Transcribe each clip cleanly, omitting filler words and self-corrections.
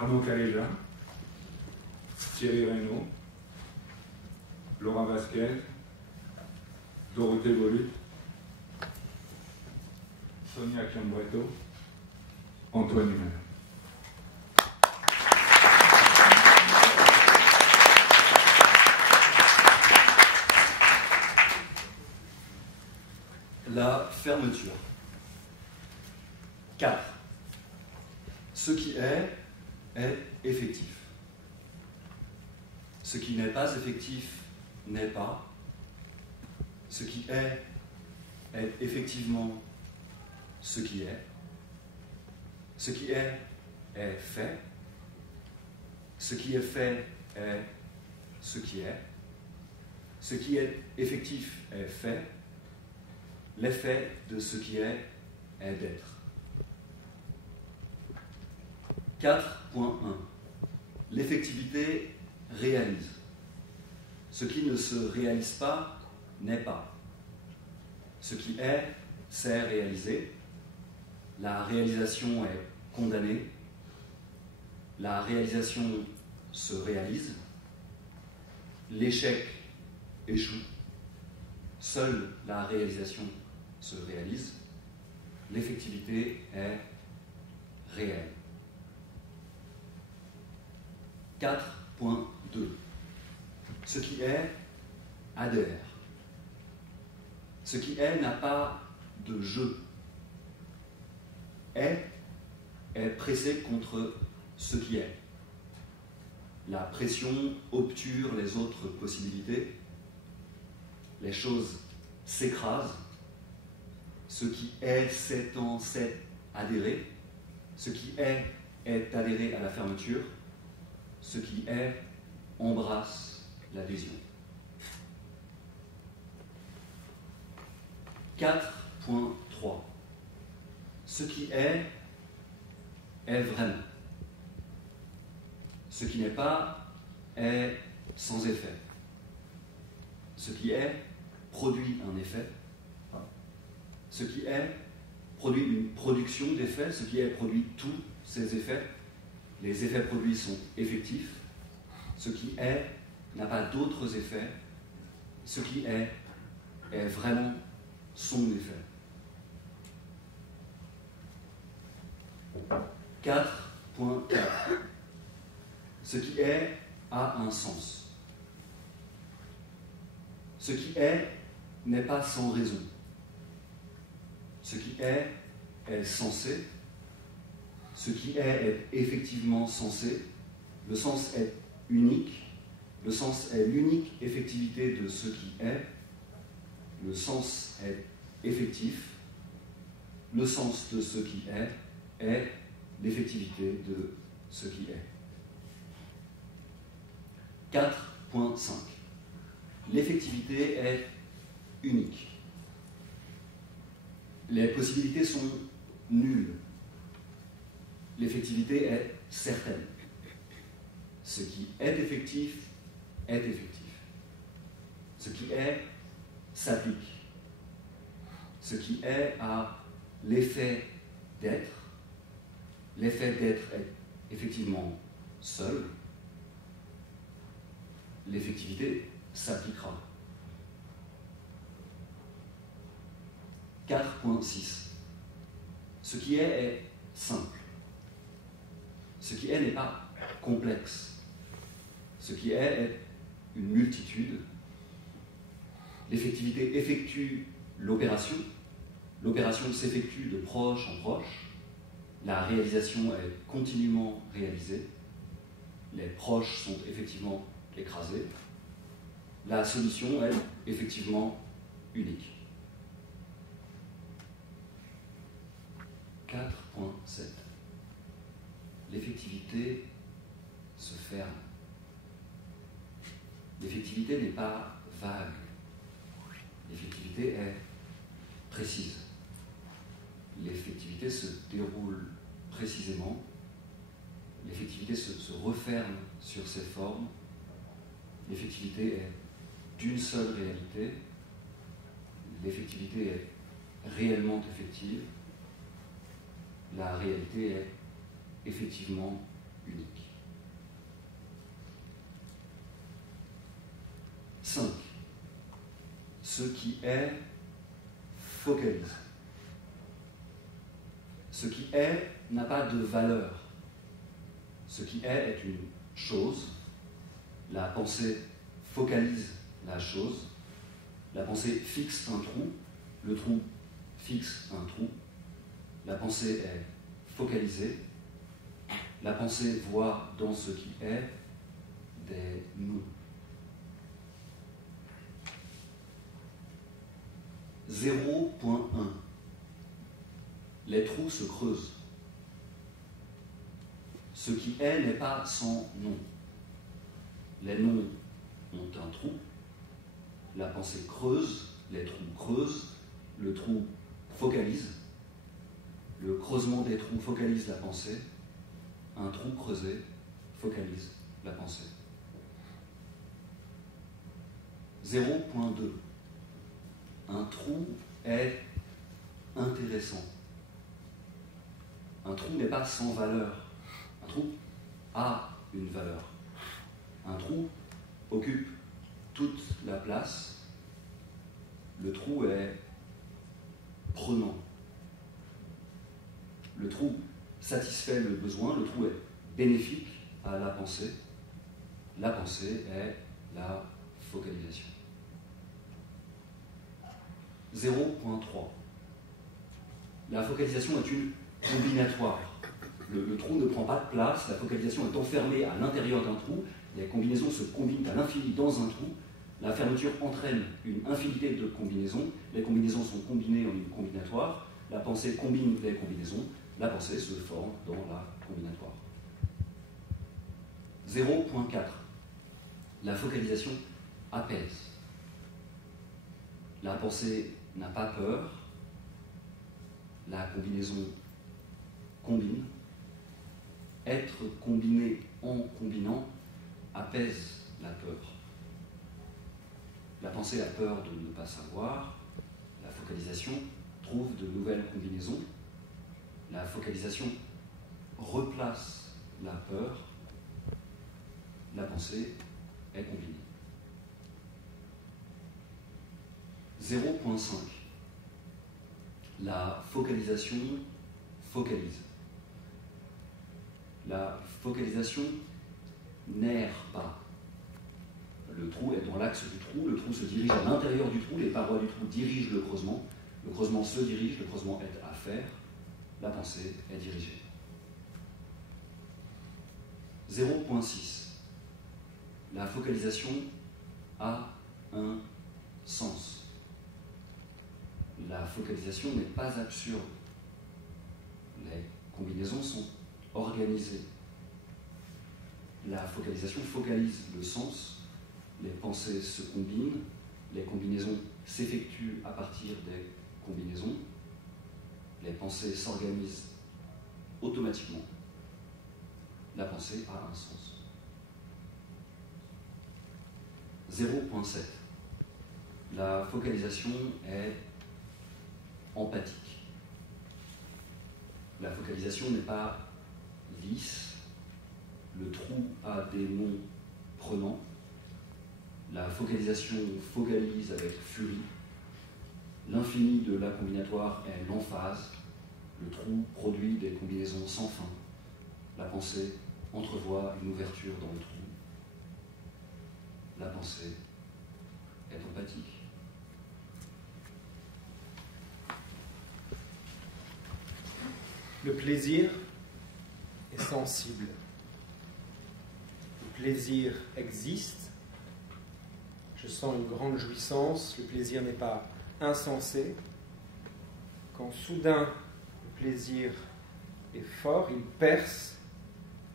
Arnaud Calleja, Thierry Reynaud, Laurent Vasquez, Dorothée Bolut, Sonia Chiambretto, Antoine Humer. La fermeture. 4. Ce qui est effectif. Ce qui n'est pas effectif n'est pas. Ce qui est effectivement ce qui est. Ce qui est fait. Ce qui est fait est ce qui est. Ce qui est effectif est fait. L'effet de ce qui est d'être. 4.1. L'effectivité réalise. Ce qui ne se réalise pas n'est pas. Ce qui est, c'est réalisé. La réalisation est condamnée. La réalisation se réalise. L'échec échoue. Seule la réalisation se réalise. L'effectivité est réelle. 4.2. Ce qui est adhère. Ce qui est n'a pas de jeu. Est pressé contre ce qui est. La pression obture les autres possibilités. Les choses s'écrasent. Ce qui est s'étend, c'est adhérer. Ce qui est adhéré à la fermeture. Ce qui est embrasse l'adhésion. 4.3. Ce qui est vraiment. Ce qui n'est pas est sans effet. Ce qui est produit un effet. Ce qui est produit une production d'effets. Ce qui est produit tous ces effets. Les effets produits sont effectifs. Ce qui est n'a pas d'autres effets. Ce qui est vraiment son effet. 4.4. Ce qui est a un sens. Ce qui est n'est pas sans raison. Ce qui est censé. Ce qui est effectivement censé. Le sens est unique. Le sens est l'unique effectivité de ce qui est. Le sens est effectif. Le sens de ce qui est l'effectivité de ce qui est. 4.5. L'effectivité est unique. Les possibilités sont nulles. L'effectivité est certaine. Ce qui est effectif est effectif. Ce qui est s'applique. Ce qui est a l'effet d'être. L'effet d'être est effectivement seul. L'effectivité s'appliquera. 4.6. Ce qui est simple. Ce qui est n'est pas complexe. Ce qui est une multitude. L'effectivité effectue l'opération. L'opération s'effectue de proche en proche. La réalisation est continuellement réalisée. Les proches sont effectivement écrasés. La solution est effectivement unique. 4.7. L'effectivité se ferme. L'effectivité n'est pas vague. L'effectivité est précise. L'effectivité se déroule précisément. L'effectivité se referme sur ses formes. L'effectivité est d'une seule réalité. L'effectivité est réellement effective. La réalité est effectivement unique. 5. Ce qui est focalise. Ce qui est n'a pas de valeur. Ce qui est une chose. La pensée focalise la chose. La pensée fixe un trou. Le trou fixe un trou. La pensée est focalisée. La pensée voit dans ce qui est des nous. 0.1. Les trous se creusent. Ce qui est n'est pas sans nom. Les noms ont un trou. La pensée creuse, les trous creusent, le trou focalise. Le creusement des trous focalise la pensée. Un trou creusé focalise la pensée. 0.2. Un trou est intéressant. Un trou n'est pas sans valeur. Un trou a une valeur. Un trou occupe toute la place. Le trou est prenant. Le trou satisfait le besoin. Le trou est bénéfique à la pensée. La pensée est la focalisation. 0.3. La focalisation est une combinatoire. Le trou ne prend pas de place, la focalisation est enfermée à l'intérieur d'un trou, les combinaisons se combinent à l'infini dans un trou, la fermeture entraîne une infinité de combinaisons, les combinaisons sont combinées en une combinatoire, la pensée combine les combinaisons, la pensée se forme dans la combinatoire. 0.4. La focalisation apaise. La pensée n'a pas peur, la combinaison combine. Être combiné en combinant apaise la peur. La pensée a peur de ne pas savoir, la focalisation trouve de nouvelles combinaisons, la focalisation replace la peur, la pensée est combinée. 0.5. La focalisation focalise. La focalisation n'erre pas. Le trou est dans l'axe du trou, le trou se dirige à l'intérieur du trou, les parois du trou dirigent le creusement se dirige, le creusement est à faire, la pensée est dirigée. 0.6. La focalisation a un sens. La focalisation n'est pas absurde. Les combinaisons sont organisées. La focalisation focalise le sens, les pensées se combinent, les combinaisons s'effectuent à partir des combinaisons, les pensées s'organisent automatiquement. La pensée a un sens. 0.7. La focalisation est empathique. La focalisation n'est pas lisse. Le trou a des noms prenants. La focalisation focalise avec furie. L'infini de la combinatoire est l'emphase. Le trou produit des combinaisons sans fin. La pensée entrevoit une ouverture dans le trou. La pensée est empathique. Le plaisir est sensible. Le plaisir existe. Je sens une grande jouissance. Le plaisir n'est pas insensé. Quand soudain le plaisir est fort, il perce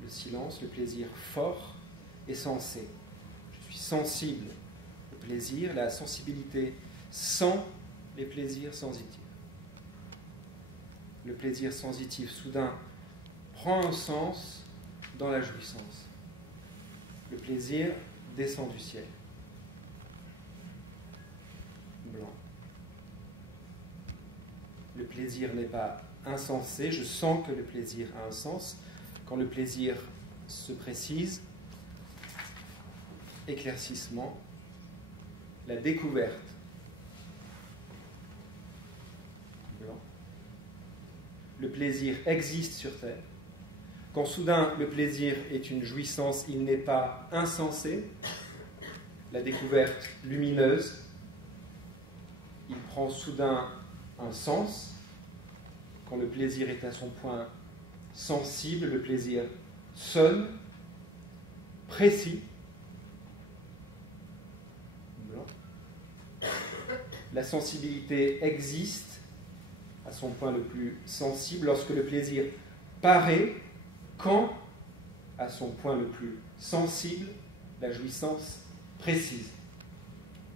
le silence. Le plaisir fort est sensé. Je suis sensible au plaisir. La sensibilité sent les plaisirs sensitifs. Le plaisir sensitif soudain prend un sens dans la jouissance. Le plaisir descend du ciel. Blanc. Le plaisir n'est pas insensé. Je sens que le plaisir a un sens. Quand le plaisir se précise, éclaircissement, la découverte. Le plaisir existe sur terre. Quand soudain le plaisir est une jouissance, il n'est pas insensé. La découverte lumineuse, il prend soudain un sens. Quand le plaisir est à son point sensible, le plaisir sonne, précis. La sensibilité existe à son point le plus sensible lorsque le plaisir paraît, quand, à son point le plus sensible, la jouissance précise.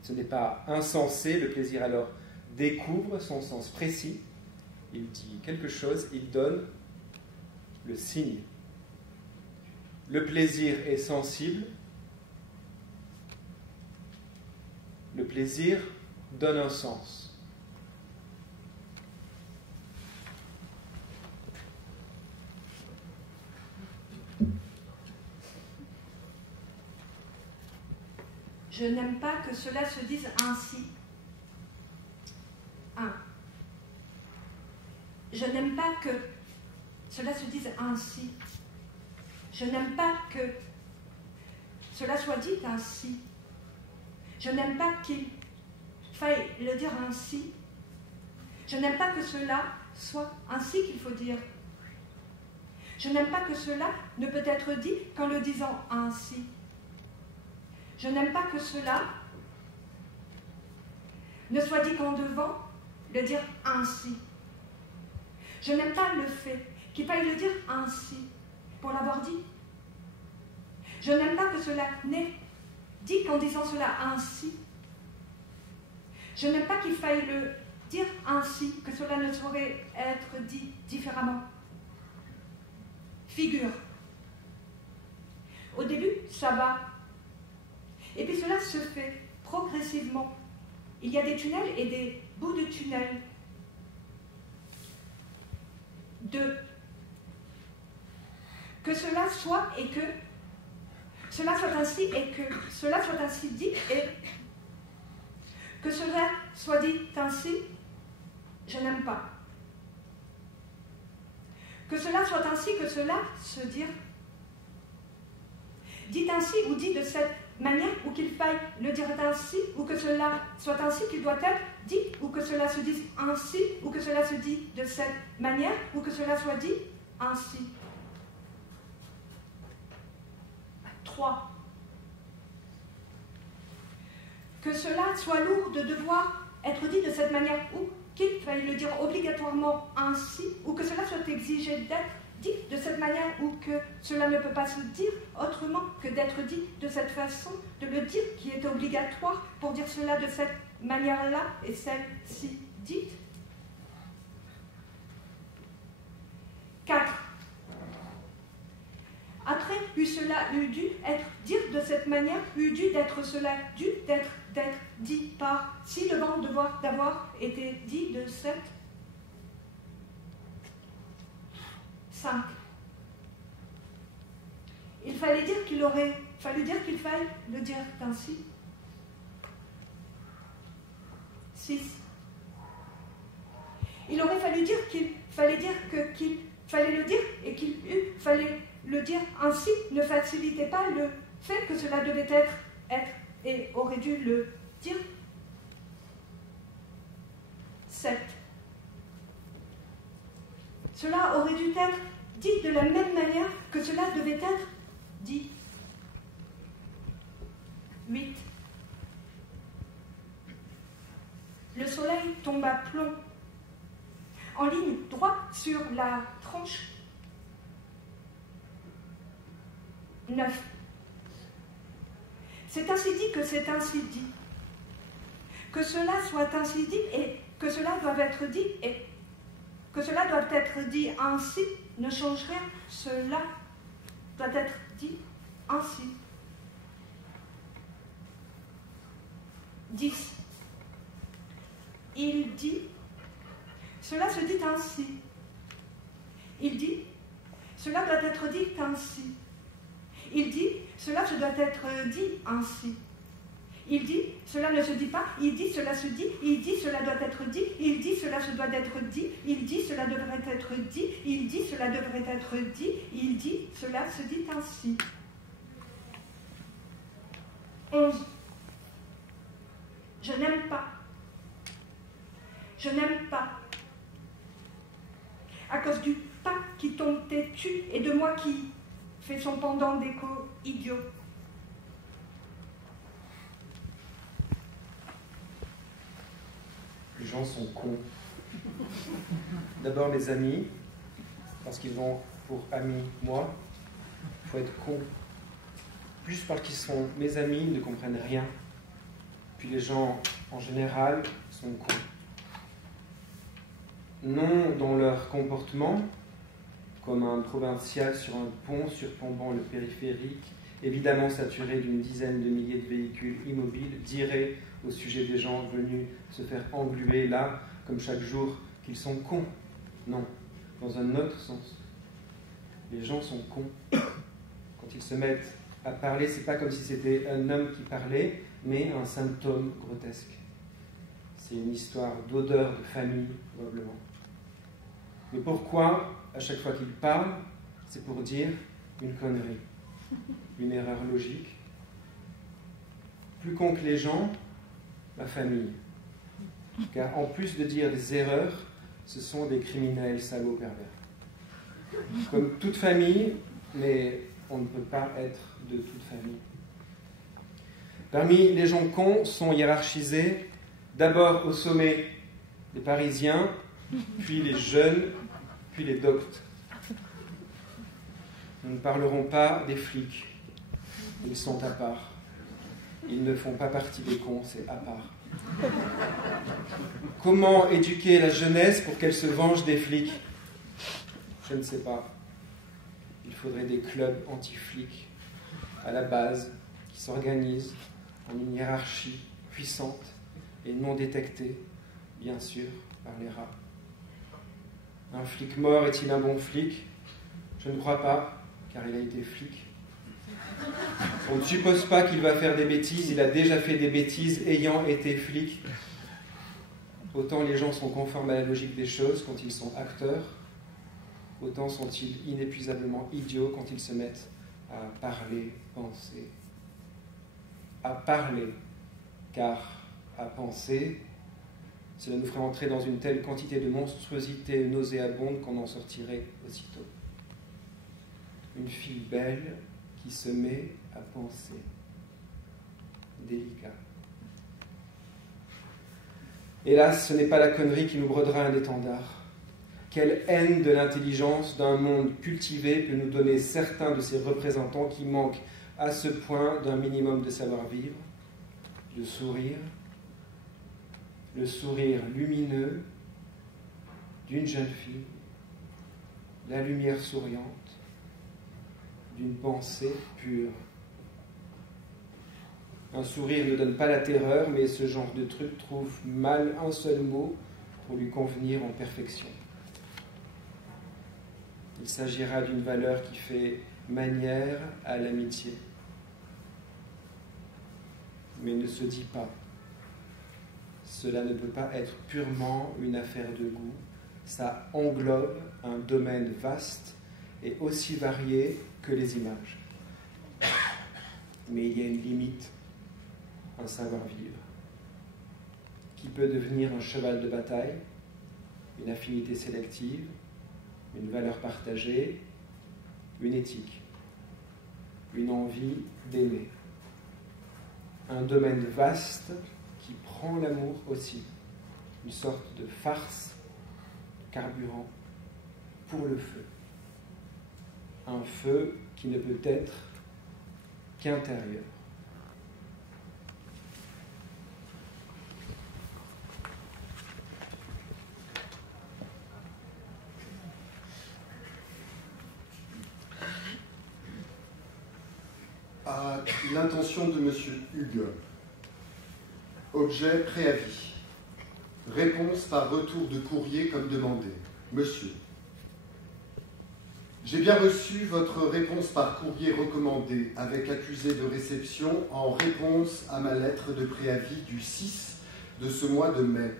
Ce n'est pas insensé, le plaisir alors découvre son sens précis, il dit quelque chose, il donne le signe. Le plaisir est sensible, le plaisir donne un sens. Je n'aime pas que cela se dise ainsi. 1. Je n'aime pas que cela se dise ainsi. Je n'aime pas que cela soit dit ainsi. Je n'aime pas qu'il faille le dire ainsi. Je n'aime pas que cela soit ainsi qu'il faut dire. Je n'aime pas que cela ne peut être dit qu'en le disant ainsi. Je n'aime pas que cela ne soit dit qu'en devant le dire ainsi. Je n'aime pas le fait qu'il faille le dire ainsi pour l'avoir dit. Je n'aime pas que cela n'ait dit qu'en disant cela ainsi. Je n'aime pas qu'il faille le dire ainsi, que cela ne saurait être dit différemment. Figure. Au début, ça va. Et puis cela se fait progressivement. Il y a des tunnels et des bouts de tunnels. 2. Que cela soit et que cela soit ainsi et que cela soit ainsi dit et que cela soit dit ainsi, je n'aime pas. Que cela soit ainsi, que cela se dire. Dit ainsi ou dit de cette manière, ou qu'il faille le dire ainsi, ou que cela soit ainsi qu'il doit être dit, ou que cela se dise ainsi, ou que cela se dit de cette manière, ou que cela soit dit ainsi. 3. Que cela soit lourd de devoir être dit de cette manière, ou qu'il faille le dire obligatoirement ainsi, ou que cela soit exigé d'être dit de cette manière, ou que cela ne peut pas se dire autrement que d'être dit de cette façon, de le dire qui est obligatoire pour dire cela de cette manière-là et celle-ci dite. 4. Après, cela eût dû être dire de cette manière, eût dû d'être cela, dû d'être dit par, si devant devoir d'avoir été dit de cette. 5. Il fallait dire qu'il aurait fallu dire qu'il faille le dire ainsi. 6. Il aurait fallu dire qu'il fallait dire qu'il fallait le dire et qu'il fallait le dire ainsi ne facilitait pas le fait que cela devait être et aurait dû le dire. 7. Cela aurait dû être dit de la même manière que cela devait être dit. 8. Le soleil tombe à plomb, en ligne droite sur la tranche. 9. C'est ainsi dit que c'est ainsi dit. Que cela soit ainsi dit et que cela doive être dit et que cela doit être dit ainsi ne change rien. Cela doit être dit ainsi. 10. Il dit, cela se dit ainsi. Il dit, cela doit être dit ainsi. Il dit, cela se doit être dit ainsi. Il dit, cela ne se dit pas. Il dit, cela se dit. Il dit, cela doit être dit. Il dit, cela se doit être dit. Il dit, cela devrait être dit. Il dit, cela devrait être dit. Il dit, cela se dit ainsi. 11. Je n'aime pas. Je n'aime pas. À cause du pas qui tombe têtu et de moi qui fait son pendant d'écho idiot. Les gens sont cons. D'abord mes amis, parce qu'ils ont pour amis moi. Il faut être con. Plus parce qu'ils sont mes amis, ils ne comprennent rien. Puis les gens, en général, sont cons. Non dans leur comportement, comme un provincial sur un pont surplombant le périphérique, évidemment saturé d'une dizaine de milliers de véhicules immobiles, dirait au sujet des gens venus se faire engluer là, comme chaque jour, qu'ils sont cons. Non, dans un autre sens. Les gens sont cons. Quand ils se mettent à parler, c'est pas comme si c'était un homme qui parlait, mais un symptôme grotesque. C'est une histoire d'odeur de famille, probablement. Mais pourquoi, à chaque fois qu'il parle, c'est pour dire une connerie, une erreur logique. Plus con que les gens, la famille. Car en plus de dire des erreurs, ce sont des criminels salauds pervers. Comme toute famille, mais on ne peut pas être de toute famille. Parmi les gens cons sont hiérarchisés d'abord au sommet les Parisiens, puis les jeunes, puis les doctes. Nous ne parlerons pas des flics. Ils sont à part. Ils ne font pas partie des cons, c'est à part. Comment éduquer la jeunesse pour qu'elle se venge des flics? Je ne sais pas. Il faudrait des clubs anti-flics à la base qui s'organisent en une hiérarchie puissante et non détectée, bien sûr, par les rats. Un flic mort est-il un bon flic? Je ne crois pas, car il a été flic. On ne suppose pas qu'il va faire des bêtises, il a déjà fait des bêtises ayant été flic. Autant les gens sont conformes à la logique des choses quand ils sont acteurs, autant sont-ils inépuisablement idiots quand ils se mettent à parler, penser. À parler, car à penser, cela nous ferait entrer dans une telle quantité de monstruosité nauséabonde qu'on en sortirait aussitôt. Une fille belle qui se met à penser. Délicat. Hélas, ce n'est pas la connerie qui nous brodera un étendard. Quelle haine de l'intelligence d'un monde cultivé peut nous donner certains de ces représentants qui manquent à ce point d'un minimum de savoir-vivre, le sourire lumineux d'une jeune fille, la lumière souriante d'une pensée pure. Un sourire ne donne pas la terreur, mais ce genre de truc trouve mal un seul mot pour lui convenir en perfection. Il s'agira d'une valeur qui fait manière à l'amitié, mais ne se dit pas. Cela ne peut pas être purement une affaire de goût. Ça englobe un domaine vaste et aussi varié que les images. Mais il y a une limite, un savoir-vivre, qui peut devenir un cheval de bataille, une affinité sélective, une valeur partagée, une éthique, une envie d'aimer. Un domaine vaste qui prend l'amour aussi, une sorte de farce carburant pour le feu. Un feu qui ne peut être qu'intérieur. À l'intention de M. Hugues. Objet préavis. Réponse par retour de courrier comme demandé. Monsieur. J'ai bien reçu votre réponse par courrier recommandé avec accusé de réception en réponse à ma lettre de préavis du 6 de ce mois de mai.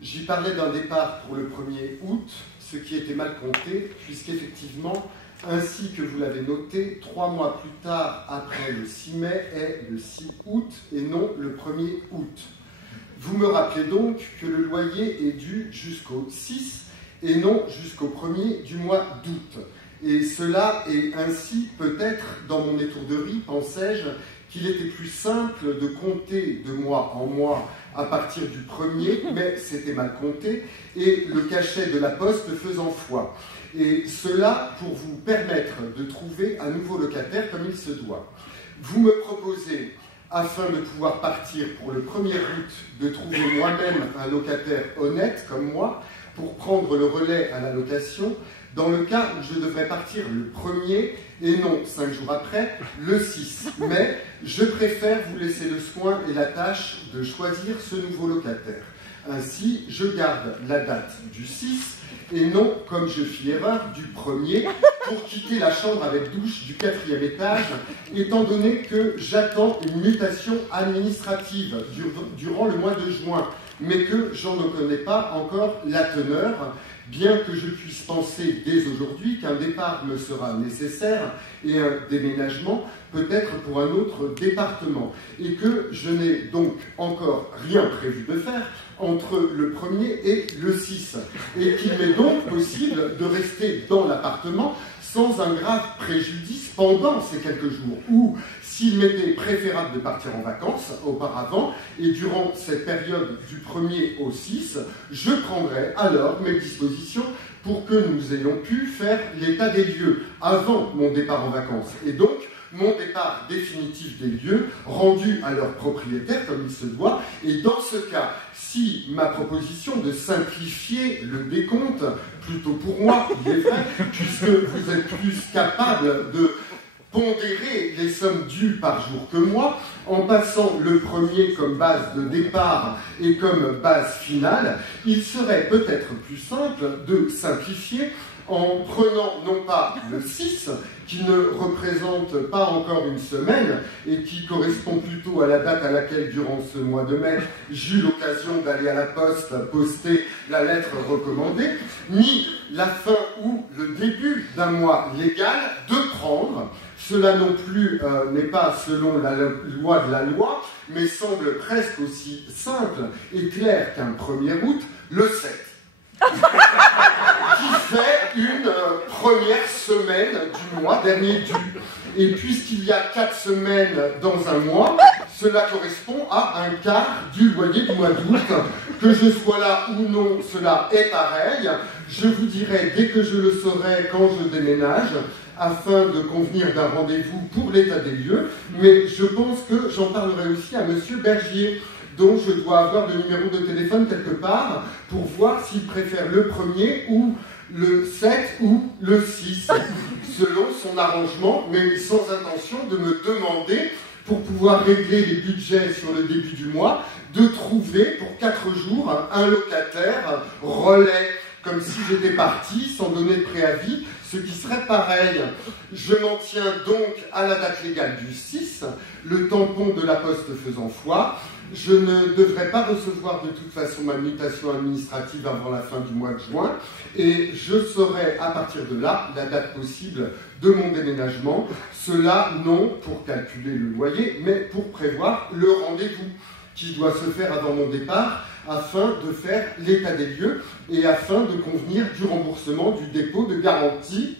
J'y parlais d'un départ pour le 1er août, ce qui était mal compté, puisqu'effectivement, ainsi que vous l'avez noté, 3 mois plus tard, après le 6 mai, est le 6 août et non le 1er août. Vous me rappelez donc que le loyer est dû jusqu'au 6 et non jusqu'au 1er du mois d'août. Et cela est ainsi peut-être, dans mon étourderie, pensais-je, qu'il était plus simple de compter de mois en mois à partir du 1er, mais c'était mal compté, et le cachet de la poste faisant foi. Et cela pour vous permettre de trouver un nouveau locataire comme il se doit. Vous me proposez, afin de pouvoir partir pour le 1er août, de trouver moi-même un locataire honnête comme moi, pour prendre le relais à la location, dans le cas où je devrais partir le 1er et non 5 jours après, le 6. Mais je préfère vous laisser le soin et la tâche de choisir ce nouveau locataire. Ainsi, je garde la date du 6 et non, comme je fis erreur, du 1er pour quitter la chambre avec douche du 4e étage, étant donné que j'attends une mutation administrative durant le mois de juin, mais que j'en ne connais pas encore la teneur, bien que je puisse penser dès aujourd'hui qu'un départ me sera nécessaire et un déménagement peut-être pour un autre département, et que je n'ai donc encore rien prévu de faire entre le 1er et le 6, et qu'il m'est donc possible de rester dans l'appartement sans un grave préjudice pendant ces quelques jours, ou s'il m'était préférable de partir en vacances auparavant, et durant cette période du 1er au 6, je prendrais alors mes dispositions pour que nous ayons pu faire l'état des lieux avant mon départ en vacances, et donc mon départ définitif des lieux rendu à leur propriétaire comme il se doit. Et dans ce cas, si ma proposition de simplifier le décompte, plutôt pour moi, il est vrai, puisque vous êtes plus capable de pondérer les sommes dues par jour que moi, en passant le 1er comme base de départ et comme base finale, il serait peut-être plus simple de simplifier en prenant non pas le 6, qui ne représente pas encore une semaine et qui correspond plutôt à la date à laquelle, durant ce mois de mai, j'eus l'occasion d'aller à la poste poster la lettre recommandée, ni la fin ou le début d'un mois légal de prendre. Cela non plus n'est pas selon la loi de la loi, mais semble presque aussi simple et clair qu'un 1er août, le 7. Qui fait une première semaine du mois dernier dû. Et puisqu'il y a 4 semaines dans un mois, cela correspond à un quart du loyer du mois d'août. Que je sois là ou non, cela est pareil. Je vous dirai dès que je le saurai quand je déménage, afin de convenir d'un rendez-vous pour l'état des lieux. Mais je pense que j'en parlerai aussi à Monsieur Bergier, dont je dois avoir le numéro de téléphone quelque part pour voir s'il préfère le 1er ou le 7 ou le 6, selon son arrangement, mais sans intention de me demander, pour pouvoir régler les budgets sur le début du mois, de trouver pour 4 jours un locataire relais, comme si j'étais parti sans donner de préavis, ce qui serait pareil. Je m'en tiens donc à la date légale du 6, le tampon de la poste faisant foi. Je ne devrais pas recevoir de toute façon ma mutation administrative avant la fin du mois de juin, et je saurai à partir de là la date possible de mon déménagement. Cela non pour calculer le loyer, mais pour prévoir le rendez-vous qui doit se faire avant mon départ, afin de faire l'état des lieux et afin de convenir du remboursement du dépôt de garantie.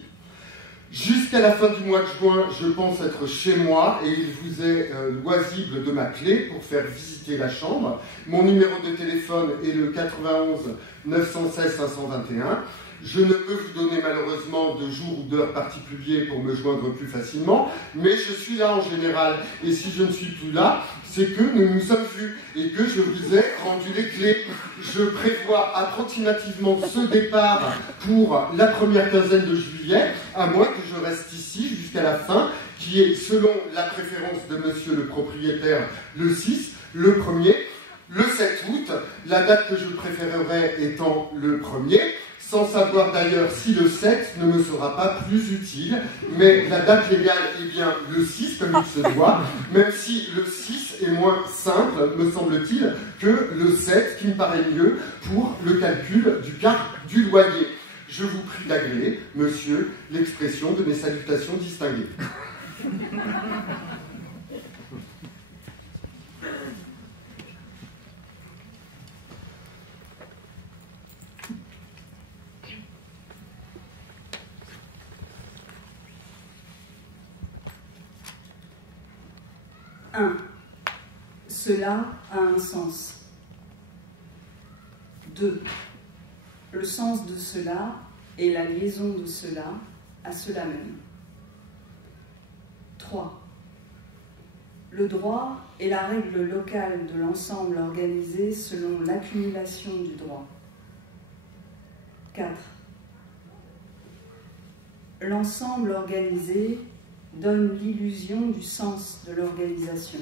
Jusqu'à la fin du mois de juin, je pense être chez moi et il vous est loisible de m'appeler pour faire visiter la chambre. Mon numéro de téléphone est le 91 916 521. Je ne peux vous donner malheureusement de jour ou d'heure particulier pour me joindre plus facilement, mais je suis là en général. Et si je ne suis plus là, c'est que nous nous sommes vus et que je vous ai rendu les clés. Je prévois approximativement ce départ pour la première quinzaine de juillet, à moins que je reste ici jusqu'à la fin, qui est, selon la préférence de monsieur le propriétaire, le 6, le 1er, le 7 août, la date que je préférerais étant le 1er, sans savoir d'ailleurs si le 7 ne me sera pas plus utile, mais la date légale est bien le 6, comme il se doit, même si le 6 est moins simple, me semble-t-il, que le 7, qui me paraît mieux pour le calcul du quart du loyer. Je vous prie d'agréer, monsieur, l'expression de mes salutations distinguées. Cela a un sens. 2. Le sens de cela et la liaison de cela à cela même. 3. Le droit est la règle locale de l'ensemble organisé selon l'accumulation du droit. 4. L'ensemble organisé donne l'illusion du sens de l'organisation.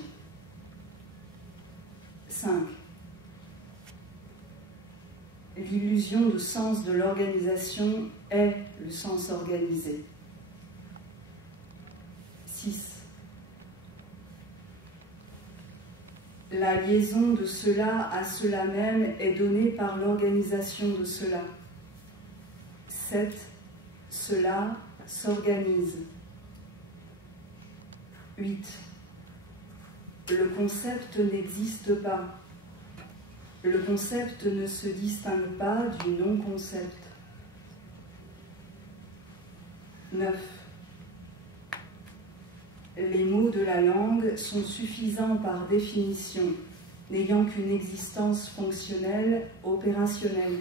5. L'illusion de sens de l'organisation est le sens organisé. 6. La liaison de cela à cela même est donnée par l'organisation de cela. 7. Cela s'organise. 8. Le concept n'existe pas. Le concept ne se distingue pas du non-concept. 9. Les mots de la langue sont suffisants par définition, n'ayant qu'une existence fonctionnelle, opérationnelle.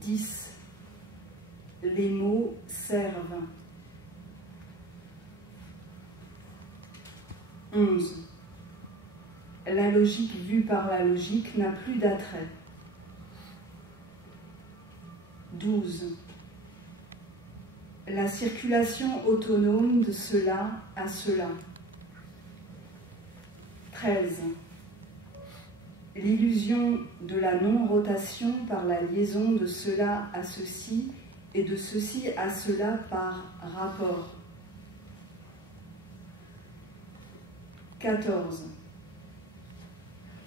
10. Les mots servent. 11. La logique vue par la logique n'a plus d'attrait. 12. La circulation autonome de cela à cela. 13. L'illusion de la non-rotation par la liaison de cela à ceci et de ceci à cela par rapport. 14.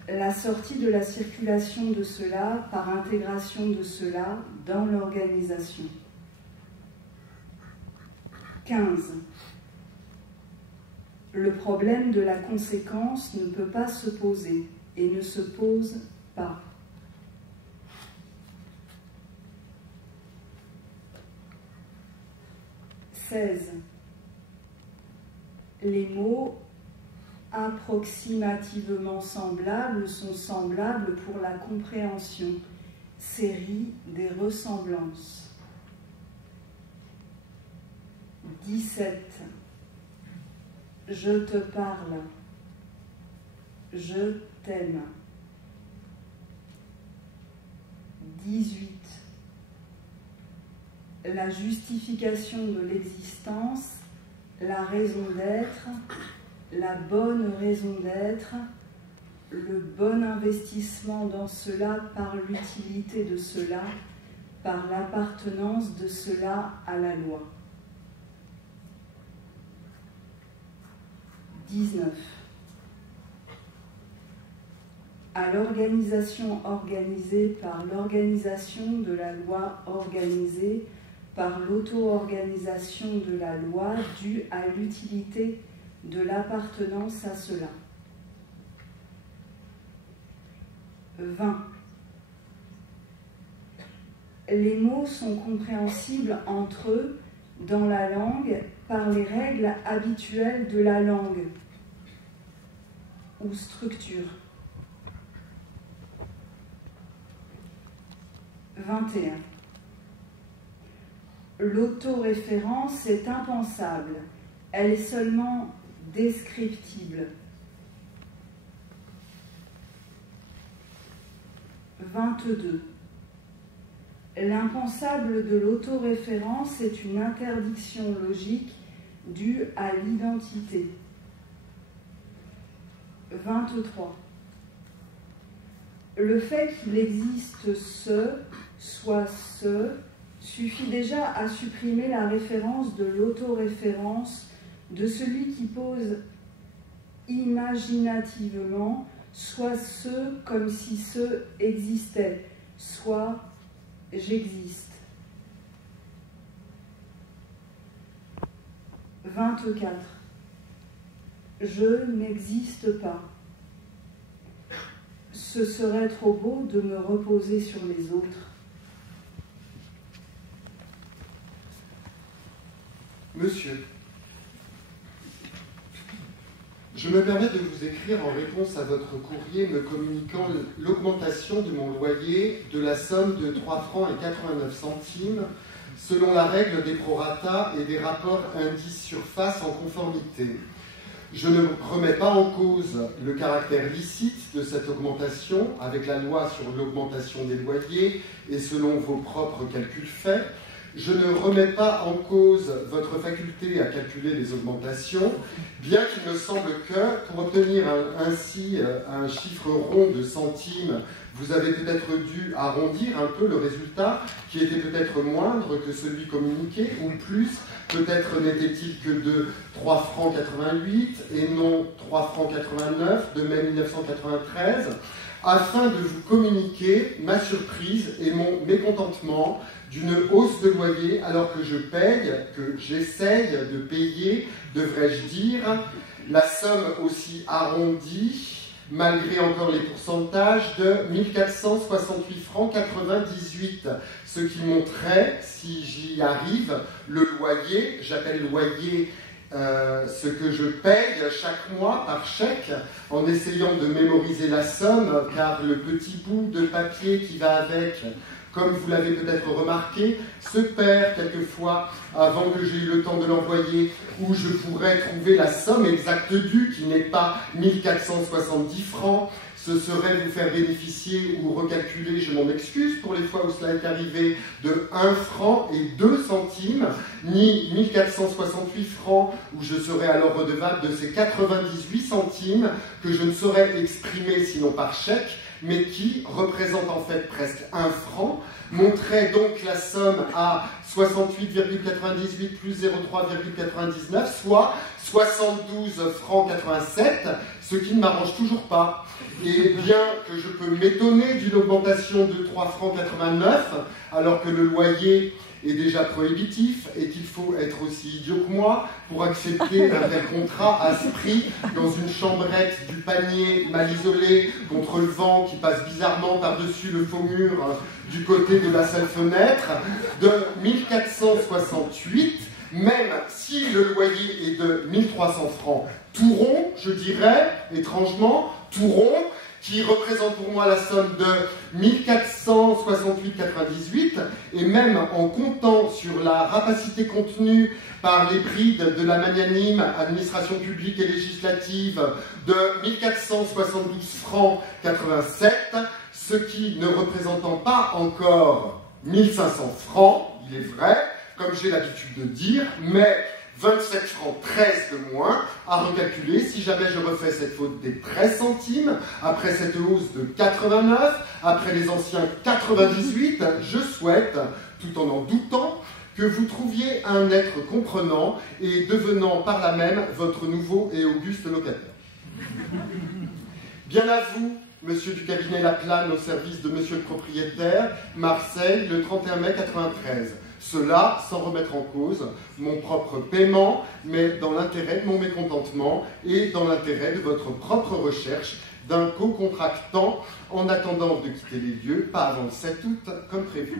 La sortie de la circulation de cela par intégration de cela dans l'organisation. 15. Le problème de la conséquence ne peut pas se poser et ne se pose pas. 16. Les mots approximativement semblables sont semblables pour la compréhension, série des ressemblances. 17. Je te parle, je t'aime. 18. La justification de l'existence, la raison d'être, la bonne raison d'être, le bon investissement dans cela par l'utilité de cela, par l'appartenance de cela à la loi. 19. À l'organisation organisée par l'organisation de la loi organisée par l'auto-organisation de la loi due à l'utilité de l'appartenance à cela. 20. Les mots sont compréhensibles entre eux dans la langue par les règles habituelles de la langue ou structure. 21. L'autoréférence est impensable, elle est seulement descriptible. 22. L'impensable de l'autoréférence est une interdiction logique due à l'identité. 23. Le fait qu'il existe ce, soit ce, suffit déjà à supprimer la référence de l'autoréférence de celui qui pose imaginativement soit ce comme si ce existait, soit j'existe. 24. Je n'existe pas. Ce serait trop beau de me reposer sur les autres. Monsieur, je me permets de vous écrire en réponse à votre courrier me communiquant l'augmentation de mon loyer de la somme de 3 francs et 89 centimes selon la règle des prorata et des rapports indice-surface en conformité. Je ne remets pas en cause le caractère licite de cette augmentation avec la loi sur l'augmentation des loyers et selon vos propres calculs faits. Je ne remets pas en cause votre faculté à calculer les augmentations, bien qu'il me semble que, pour obtenir ainsi un chiffre rond de centimes, vous avez peut-être dû arrondir un peu le résultat, qui était peut-être moindre que celui communiqué, ou plus, peut-être n'était-il que de 3 francs 88 et non 3 francs 89 de mai 1993, afin de vous communiquer ma surprise et mon mécontentement d'une hausse de loyer alors que je paye, que j'essaye de payer, devrais-je dire, la somme aussi arrondie, malgré encore les pourcentages, de 1468 francs 98, ce qui montrait, si j'y arrive, le loyer, j'appelle loyer ce que je paye chaque mois par chèque, en essayant de mémoriser la somme, car le petit bout de papier qui va avec, comme vous l'avez peut-être remarqué, se perd quelquefois avant que j'ai eu le temps de l'envoyer, où je pourrais trouver la somme exacte due, qui n'est pas 1470 francs. Ce serait vous faire bénéficier ou recalculer, je m'en excuse pour les fois où cela est arrivé, de 1 franc et 2 centimes, ni 1468 francs, où je serais alors redevable de ces 98 centimes que je ne saurais exprimer sinon par chèque, mais qui représente en fait presque 1 franc, montrait donc la somme à 68,98 plus 0,3,99, soit 72 francs 87, ce qui ne m'arrange toujours pas. Et bien que je peux m'étonner d'une augmentation de 3 francs 89, alors que le loyer est déjà prohibitif et qu'il faut être aussi idiot que moi pour accepter un tel contrat à ce prix dans une chambrette du panier mal isolée contre le vent qui passe bizarrement par-dessus le faux mur du côté de la seule fenêtre de 1468, même si le loyer est de 1300 francs tout rond, je dirais, étrangement, tout rond, qui représente pour moi la somme de 1468,98, et même en comptant sur la rapacité contenue par les prix de la magnanime administration publique et législative de 1472 francs 87, ce qui ne représentant pas encore 1500 francs, il est vrai, comme j'ai l'habitude de dire, mais 27 francs 13 de moins à recalculer si jamais je refais cette faute des 13 centimes, après cette hausse de 89, après les anciens 98, je souhaite, tout en doutant, que vous trouviez un être comprenant et devenant par là même votre nouveau et auguste locataire. Bien à vous, monsieur du cabinet Laplane au service de monsieur le propriétaire, Marseille, le 31 mai 93. Cela sans remettre en cause mon propre paiement, mais dans l'intérêt de mon mécontentement et dans l'intérêt de votre propre recherche d'un co-contractant en attendant de quitter les lieux, pas avant le 7 août comme prévu.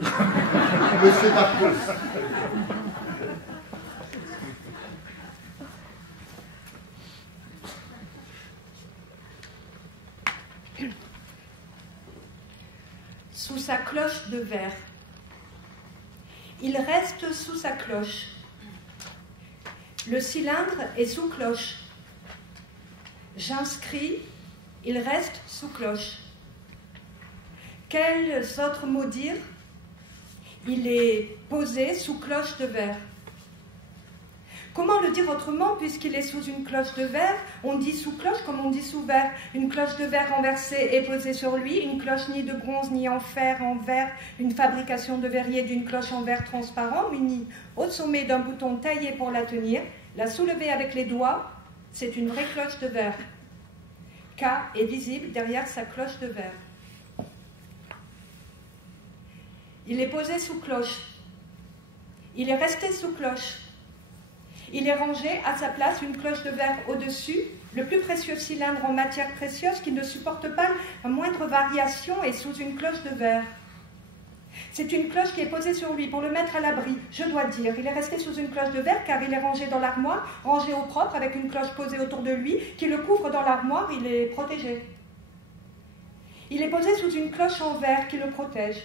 Monsieur Darcos. Sous sa cloche de verre. Il reste sous sa cloche. Le cylindre est sous cloche. J'inscris, il reste sous cloche. Quels autres mots dire? Il est posé sous cloche de verre. Comment le dire autrement puisqu'il est sous une cloche de verre? On dit sous cloche comme on dit sous verre. Une cloche de verre renversée est posée sur lui, une cloche ni de bronze ni en fer, en verre, une fabrication de verrier d'une cloche en verre transparent munie au sommet d'un bouton taillé pour la tenir, la soulever avec les doigts, c'est une vraie cloche de verre. K est visible derrière sa cloche de verre. Il est posé sous cloche. Il est resté sous cloche. Il est rangé à sa place une cloche de verre au-dessus, le plus précieux cylindre en matière précieuse qui ne supporte pas la moindre variation est sous une cloche de verre. C'est une cloche qui est posée sur lui pour le mettre à l'abri, je dois dire. Il est resté sous une cloche de verre car il est rangé dans l'armoire, rangé au propre avec une cloche posée autour de lui qui le couvre dans l'armoire, il est protégé. Il est posé sous une cloche en verre qui le protège.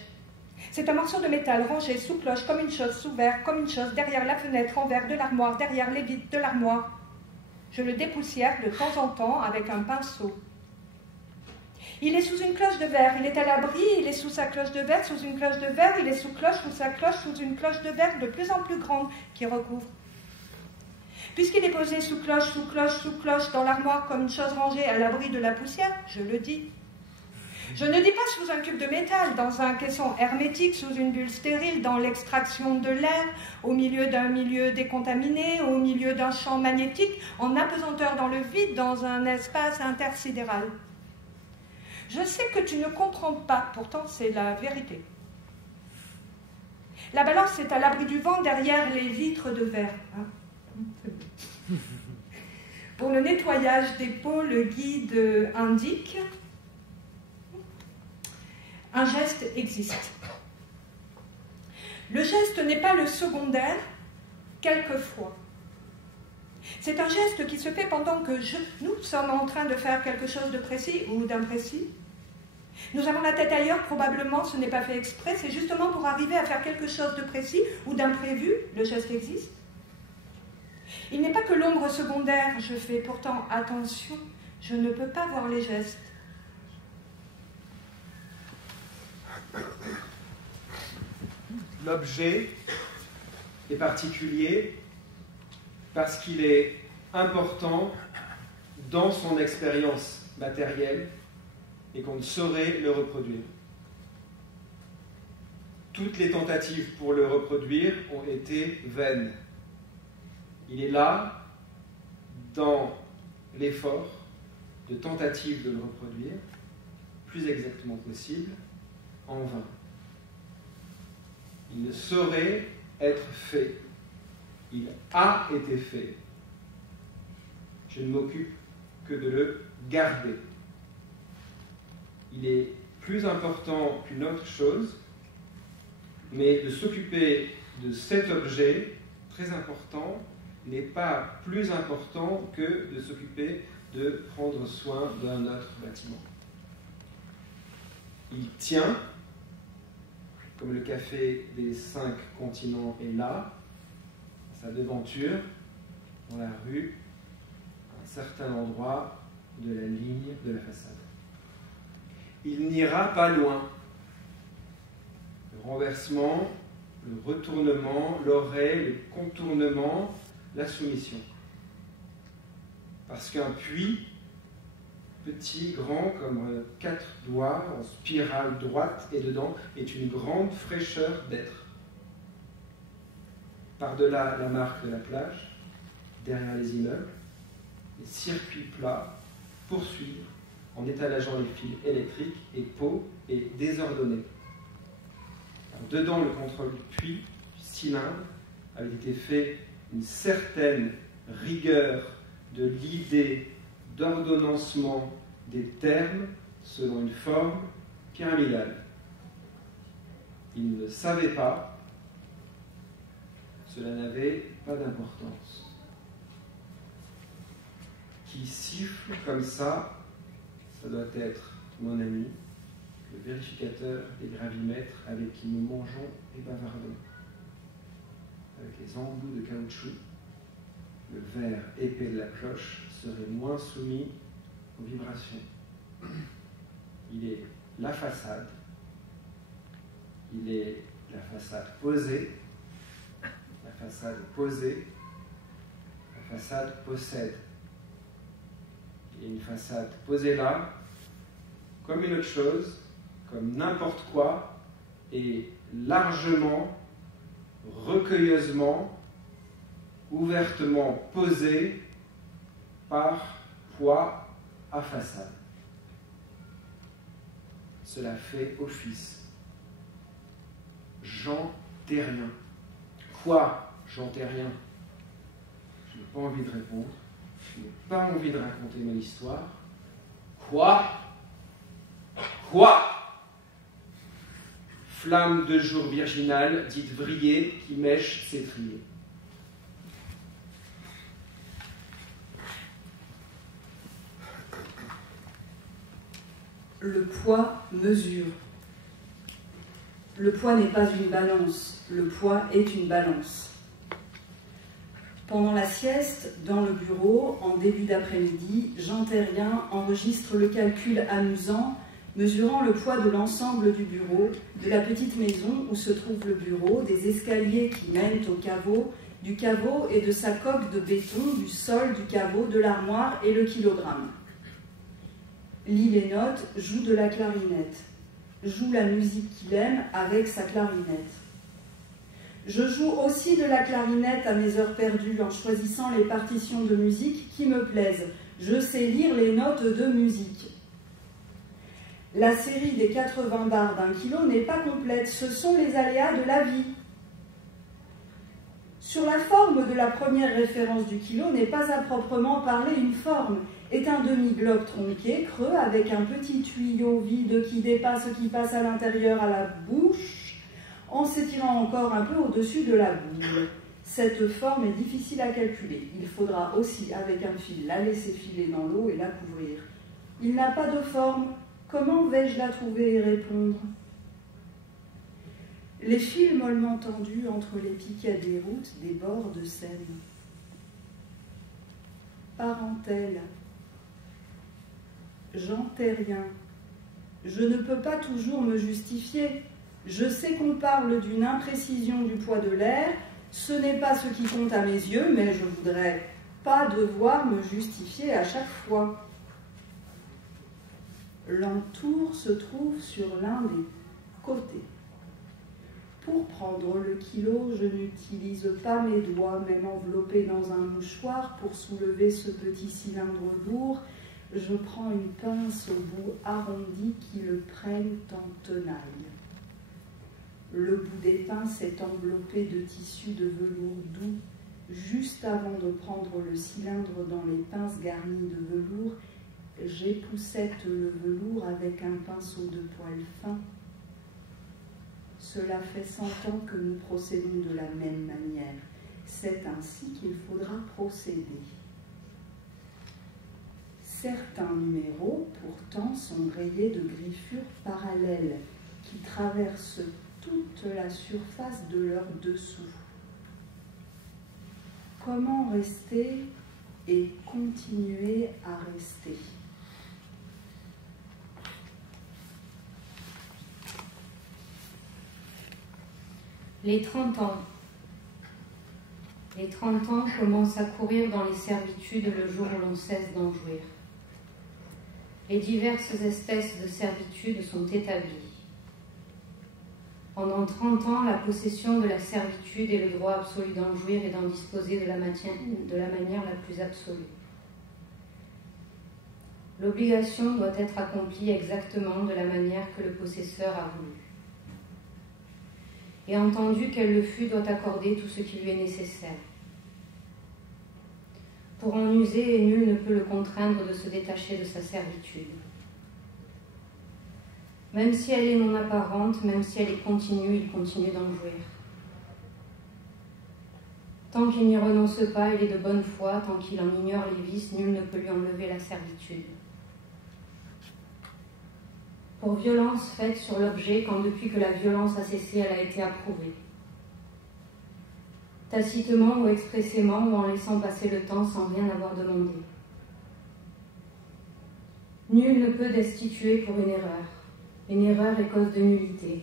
C'est un morceau de métal rangé sous cloche comme une chose, sous verre comme une chose, derrière la fenêtre en verre de l'armoire, derrière les vitres de l'armoire. Je le dépoussière de temps en temps avec un pinceau. Il est sous une cloche de verre, il est à l'abri, il est sous sa cloche de verre, sous une cloche de verre, il est sous cloche, sous sa cloche, sous une cloche de verre de plus en plus grande qui recouvre. Puisqu'il est posé sous cloche, sous cloche, sous cloche dans l'armoire comme une chose rangée à l'abri de la poussière, je le dis. Je ne dis pas sous un cube de métal, dans un caisson hermétique, sous une bulle stérile, dans l'extraction de l'air, au milieu d'un milieu décontaminé, au milieu d'un champ magnétique, en apesanteur dans le vide, dans un espace intersidéral. Je sais que tu ne comprends pas, pourtant c'est la vérité. La balance est à l'abri du vent derrière les vitres de verre. Pour le nettoyage des pots, le guide indique un geste existe. Le geste n'est pas le secondaire, quelquefois. C'est un geste qui se fait pendant que nous sommes en train de faire quelque chose de précis ou d'imprécis. Nous avons la tête ailleurs, probablement ce n'est pas fait exprès, c'est justement pour arriver à faire quelque chose de précis ou d'imprévu, le geste existe. Il n'est pas que l'ombre secondaire, je fais pourtant attention, je ne peux pas voir les gestes. L'objet est particulier parce qu'il est important dans son expérience matérielle et qu'on ne saurait le reproduire. Toutes les tentatives pour le reproduire ont été vaines. Il est là, dans l'effort de tentative de le reproduire, plus exactement possible, en vain. Il ne saurait être fait. Il a été fait. Je ne m'occupe que de le garder. Il est plus important qu'une autre chose, mais de s'occuper de cet objet, très important, n'est pas plus important que de s'occuper de prendre soin d'un autre bâtiment. Il tient, comme le café des 5 continents est là, sa devanture, dans la rue, à un certain endroit de la ligne de la façade. Il n'ira pas loin. Le renversement, le retournement, l'oreille, le contournement, la soumission. Parce qu'un puits, petit, grand, comme 4 doigts, en spirale droite et dedans, est une grande fraîcheur d'être. Par-delà la marque de la plage, derrière les immeubles, les circuits plats poursuivent en étalageant les fils électriques et pots et désordonnés. Alors, dedans le contrôle du puits, du cylindre, avait été fait une certaine rigueur de l'idée d'ordonnancement des termes selon une forme pyramidale. Il ne savait pas, cela n'avait pas d'importance. Qui siffle comme ça doit être mon ami, le vérificateur des gravimètres avec qui nous mangeons et bavardons. Avec les embouts de caoutchouc, le verre épais de la cloche serait moins soumis aux vibrations. Il est la façade posée, La façade possède. Et une façade posée là, comme une autre chose, comme n'importe quoi, et largement, recueilleusement, ouvertement posée par poids à façade. Cela fait office. J'en t'ai rien. Quoi, j'en t'ai rien? Je n'ai pas envie de répondre. Je n'ai pas envie de raconter mon histoire. Quoi? Quoi? Flamme de jour virginale, dite vrillée, qui mèche ses triers. Le poids mesure. Le poids n'est pas une balance, le poids est une balance. Pendant la sieste, dans le bureau, en début d'après-midi, Jean Terrien enregistre le calcul amusant, mesurant le poids de l'ensemble du bureau, de la petite maison où se trouve le bureau, des escaliers qui mènent au caveau, du caveau et de sa coque de béton, du sol, du caveau, de l'armoire et le kilogramme. Lit les notes, joue de la clarinette. Joue la musique qu'il aime avec sa clarinette. Je joue aussi de la clarinette à mes heures perdues en choisissant les partitions de musique qui me plaisent. Je sais lire les notes de musique. La série des 80 barres d'un kilo n'est pas complète, ce sont les aléas de la vie. Sur la forme de la première référence du kilo n'est pas à proprement parler une forme, est un demi-globe tronqué, creux, avec un petit tuyau vide qui passe à l'intérieur à la bouche, en s'étirant encore un peu au-dessus de la boule. Cette forme est difficile à calculer. Il faudra aussi, avec un fil, la laisser filer dans l'eau et la couvrir. Il n'a pas de forme. Comment vais-je la trouver et répondre? Les fils mollement tendus entre les piquets des routes des bords de Seine. Parentèle. J'en t'ai rien. Je ne peux pas toujours me justifier. Je sais qu'on parle d'une imprécision du poids de l'air. Ce n'est pas ce qui compte à mes yeux, mais je voudrais pas devoir me justifier à chaque fois. L'entour se trouve sur l'un des côtés. Pour prendre le kilo, je n'utilise pas mes doigts, même enveloppés dans un mouchoir, pour soulever ce petit cylindre lourd. Je prends une pince au bout arrondi qui le prenne en tenaille. Le bout des pinces est enveloppé de tissu de velours doux. Juste avant de prendre le cylindre dans les pinces garnies de velours, j'époussette le velours avec un pinceau de poil fin. Cela fait 100 ans que nous procédons de la même manière. C'est ainsi qu'il faudra procéder. Certains numéros, pourtant, sont rayés de griffures parallèles qui traversent toute la surface de leur dessous. Comment rester et continuer à rester? Les 30 ans. Les 30 ans commencent à courir dans les servitudes le jour où l'on cesse d'en jouir. Les diverses espèces de servitudes sont établies. Pendant 30 ans, la possession de la servitude est le droit absolu d'en jouir et d'en disposer de la manière la plus absolue. L'obligation doit être accomplie exactement de la manière que le possesseur a voulu. Et entendu qu'elle le fût, doit accorder tout ce qui lui est nécessaire. Pour en user, et nul ne peut le contraindre de se détacher de sa servitude. Même si elle est non apparente, même si elle est continue, il continue d'en jouir. Tant qu'il n'y renonce pas, il est de bonne foi, tant qu'il en ignore les vices, nul ne peut lui enlever la servitude. Pour violence faite sur l'objet, quand depuis que la violence a cessé, elle a été approuvée. Tacitement ou expressément, ou en laissant passer le temps sans rien avoir demandé. Nul ne peut destituer pour une erreur. Une erreur est cause de nullité.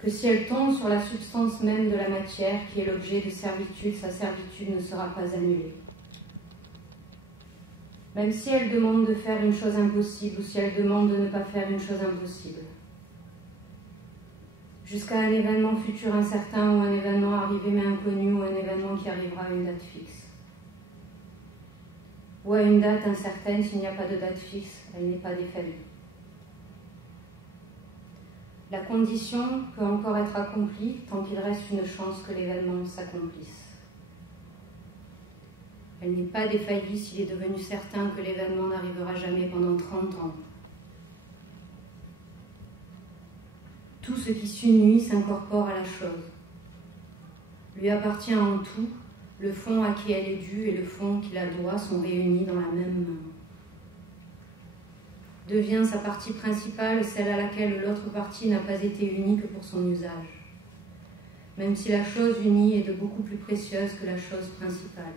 Que si elle tombe sur la substance même de la matière, qui est l'objet de servitude, sa servitude ne sera pas annulée. même si elle demande de faire une chose impossible ou si elle demande de ne pas faire une chose impossible. Jusqu'à un événement futur incertain ou un événement arrivé mais inconnu ou un événement qui arrivera à une date fixe. Ou à une date incertaine s'il n'y a pas de date fixe, elle n'est pas défaillie. La condition peut encore être accomplie tant qu'il reste une chance que l'événement s'accomplisse. Elle n'est pas défaillie s'il est devenu certain que l'événement n'arrivera jamais pendant 30 ans. Tout ce qui s'unit s'incorpore à la chose. Lui appartient en tout, le fond à qui elle est due et le fond qui la doit sont réunis dans la même main. Devient sa partie principale, celle à laquelle l'autre partie n'a pas été unie que pour son usage, même si la chose unie est de beaucoup plus précieuse que la chose principale.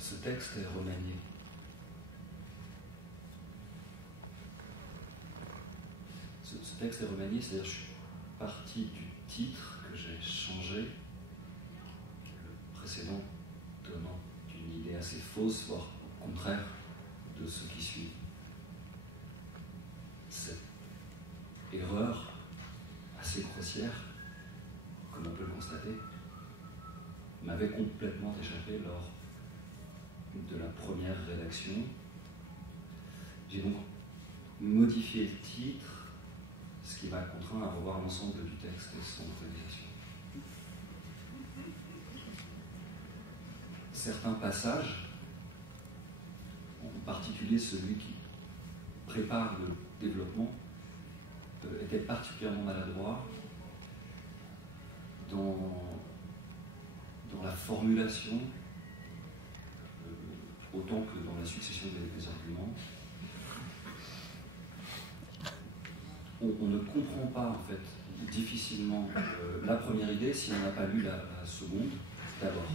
Ce texte est remanié. Ce texte est remanié, c'est-à-dire je suis parti du titre que j'ai changé, le précédent donnant une idée assez fausse, voire au contraire de ce qui suit. Cette erreur assez grossière, comme on peut le constater, m'avait complètement échappé lors de la première rédaction. J'ai donc modifié le titre, ce qui m'a contraint à revoir l'ensemble du texte et son organisation. Certains passages, en particulier celui qui prépare le développement, étaient particulièrement maladroits dans la formulation, autant que dans la succession des arguments. On ne comprend pas, en fait, difficilement la première idée si on n'a pas lu la seconde d'abord.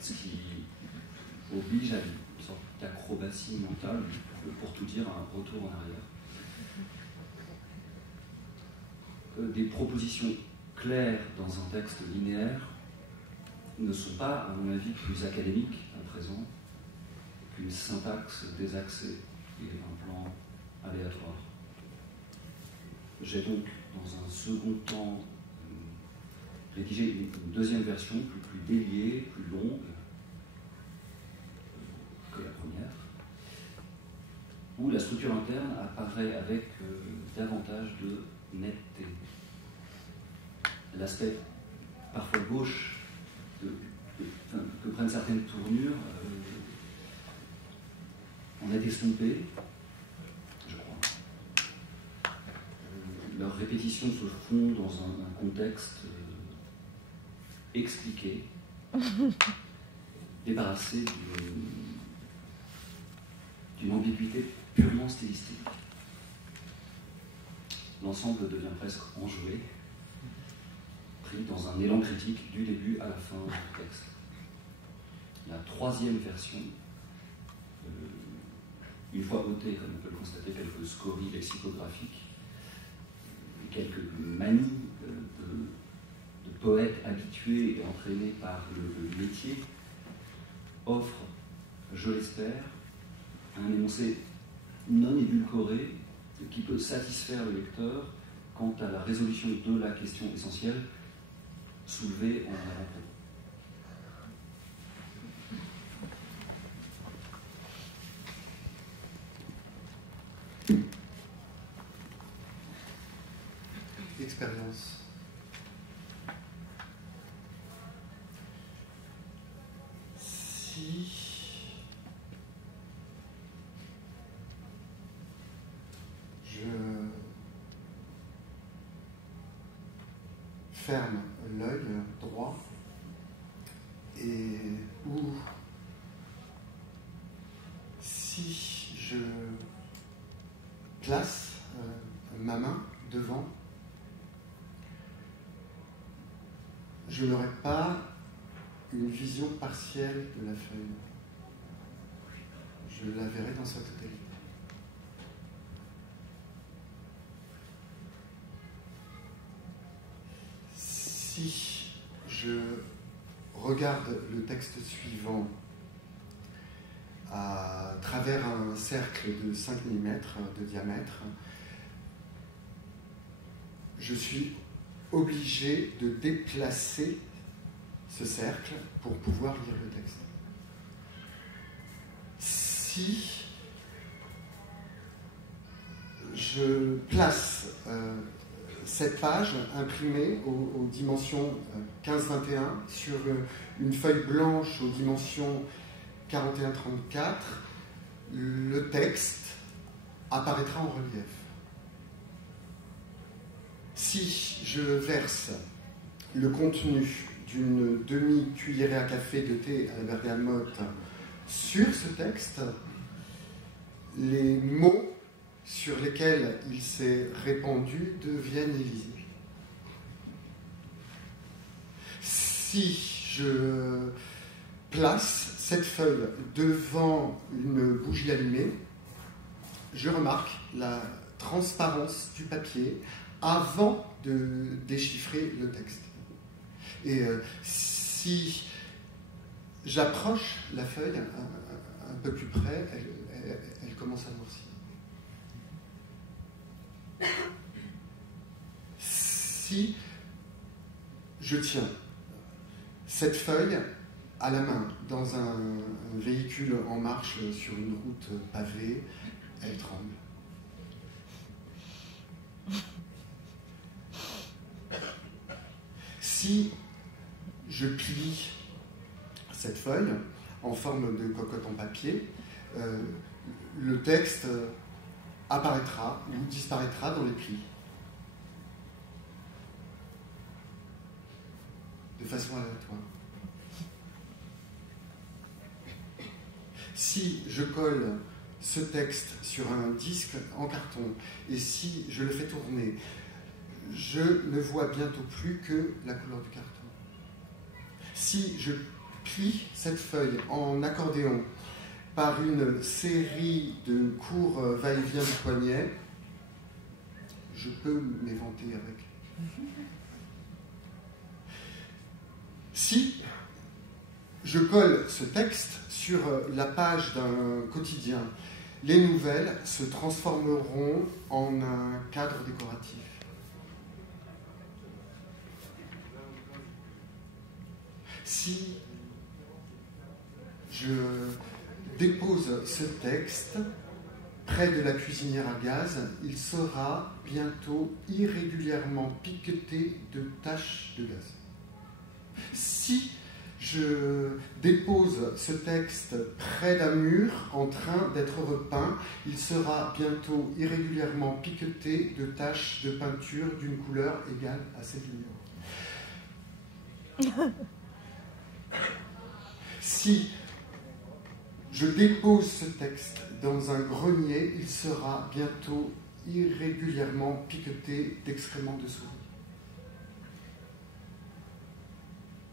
Ce qui oblige à une sorte d'acrobatie mentale, pour tout dire, à un retour en arrière. Des propositions claires dans un texte linéaire ne sont pas, à mon avis, plus académiques à présent qu'une syntaxe désaxée et un plan aléatoire. J'ai donc, dans un second temps, rédigé une deuxième version plus déliée, plus longue que la première, où la structure interne apparaît avec davantage de netteté. L'aspect parfois gauche que prennent certaines tournures en est estompé, je crois. Leurs répétitions se font dans un contexte expliqué, débarrassé d'une ambiguïté purement stylistique. L'ensemble devient presque enjoué, pris dans un élan critique du début à la fin du texte. La troisième version, une fois ôté, comme on peut le constater, quelques scories lexicographiques, quelques manies de poètes habitués et entraînés par le métier, offre, je l'espère, un énoncé non édulcoré qui peut satisfaire le lecteur quant à la résolution de la question essentielle soulevée en avant-propos. Expérience. Si je ferme l'œil droit et ou si je place ma main devant, je n'aurai pas une vision partielle de la feuille. Je la verrai dans sa totalité. regarde le texte suivant à travers un cercle de 5 mm de diamètre, je suis obligé de déplacer ce cercle pour pouvoir lire le texte. Si je place cette page imprimée aux dimensions 15-21 sur une feuille blanche aux dimensions 41-34, le texte apparaîtra en relief. Si je verse le contenu d'une demi-cuillerée à café de thé à la bergamote sur ce texte, les mots sur lesquels il s'est répandu deviennent illisibles. Si je place cette feuille devant une bougie allumée, je remarque la transparence du papier avant de déchiffrer le texte. Et si j'approche la feuille un peu plus près, elle commence à noircir. Si je tiens cette feuille à la main dans un véhicule en marche sur une route pavée, elle tremble. Si je plie cette feuille en forme de cocotte en papier, le texte apparaîtra ou disparaîtra dans les plis. De façon aléatoire. Si je colle ce texte sur un disque en carton et si je le fais tourner, je ne vois bientôt plus que la couleur du carton. Si je plie cette feuille en accordéon par une série de courts va-et-vient du poignet, je peux m'éventer avec. Si je colle ce texte sur la page d'un quotidien, les nouvelles se transformeront en un cadre décoratif. Si je dépose ce texte près de la cuisinière à gaz, il sera bientôt irrégulièrement piqueté de taches de gaz. Si je dépose ce texte près d'un mur en train d'être repeint, il sera bientôt irrégulièrement piqueté de taches de peinture d'une couleur égale à celle du mur. Si je dépose ce texte dans un grenier, il sera bientôt irrégulièrement piqueté d'excréments de souris.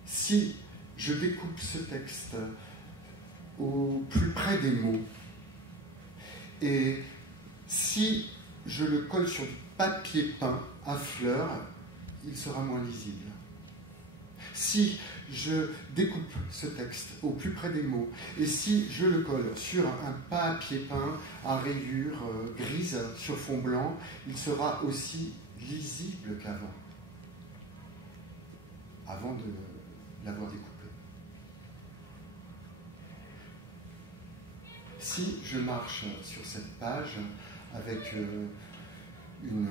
Si je découpe ce texte au plus près des mots, et si je le colle sur du papier peint à fleurs, il sera moins lisible. Si je découpe ce texte au plus près des mots, et si je le colle sur un papier peint à rayures grises sur fond blanc, il sera aussi lisible qu'avant, avant de l'avoir découpé. Si je marche sur cette page avec une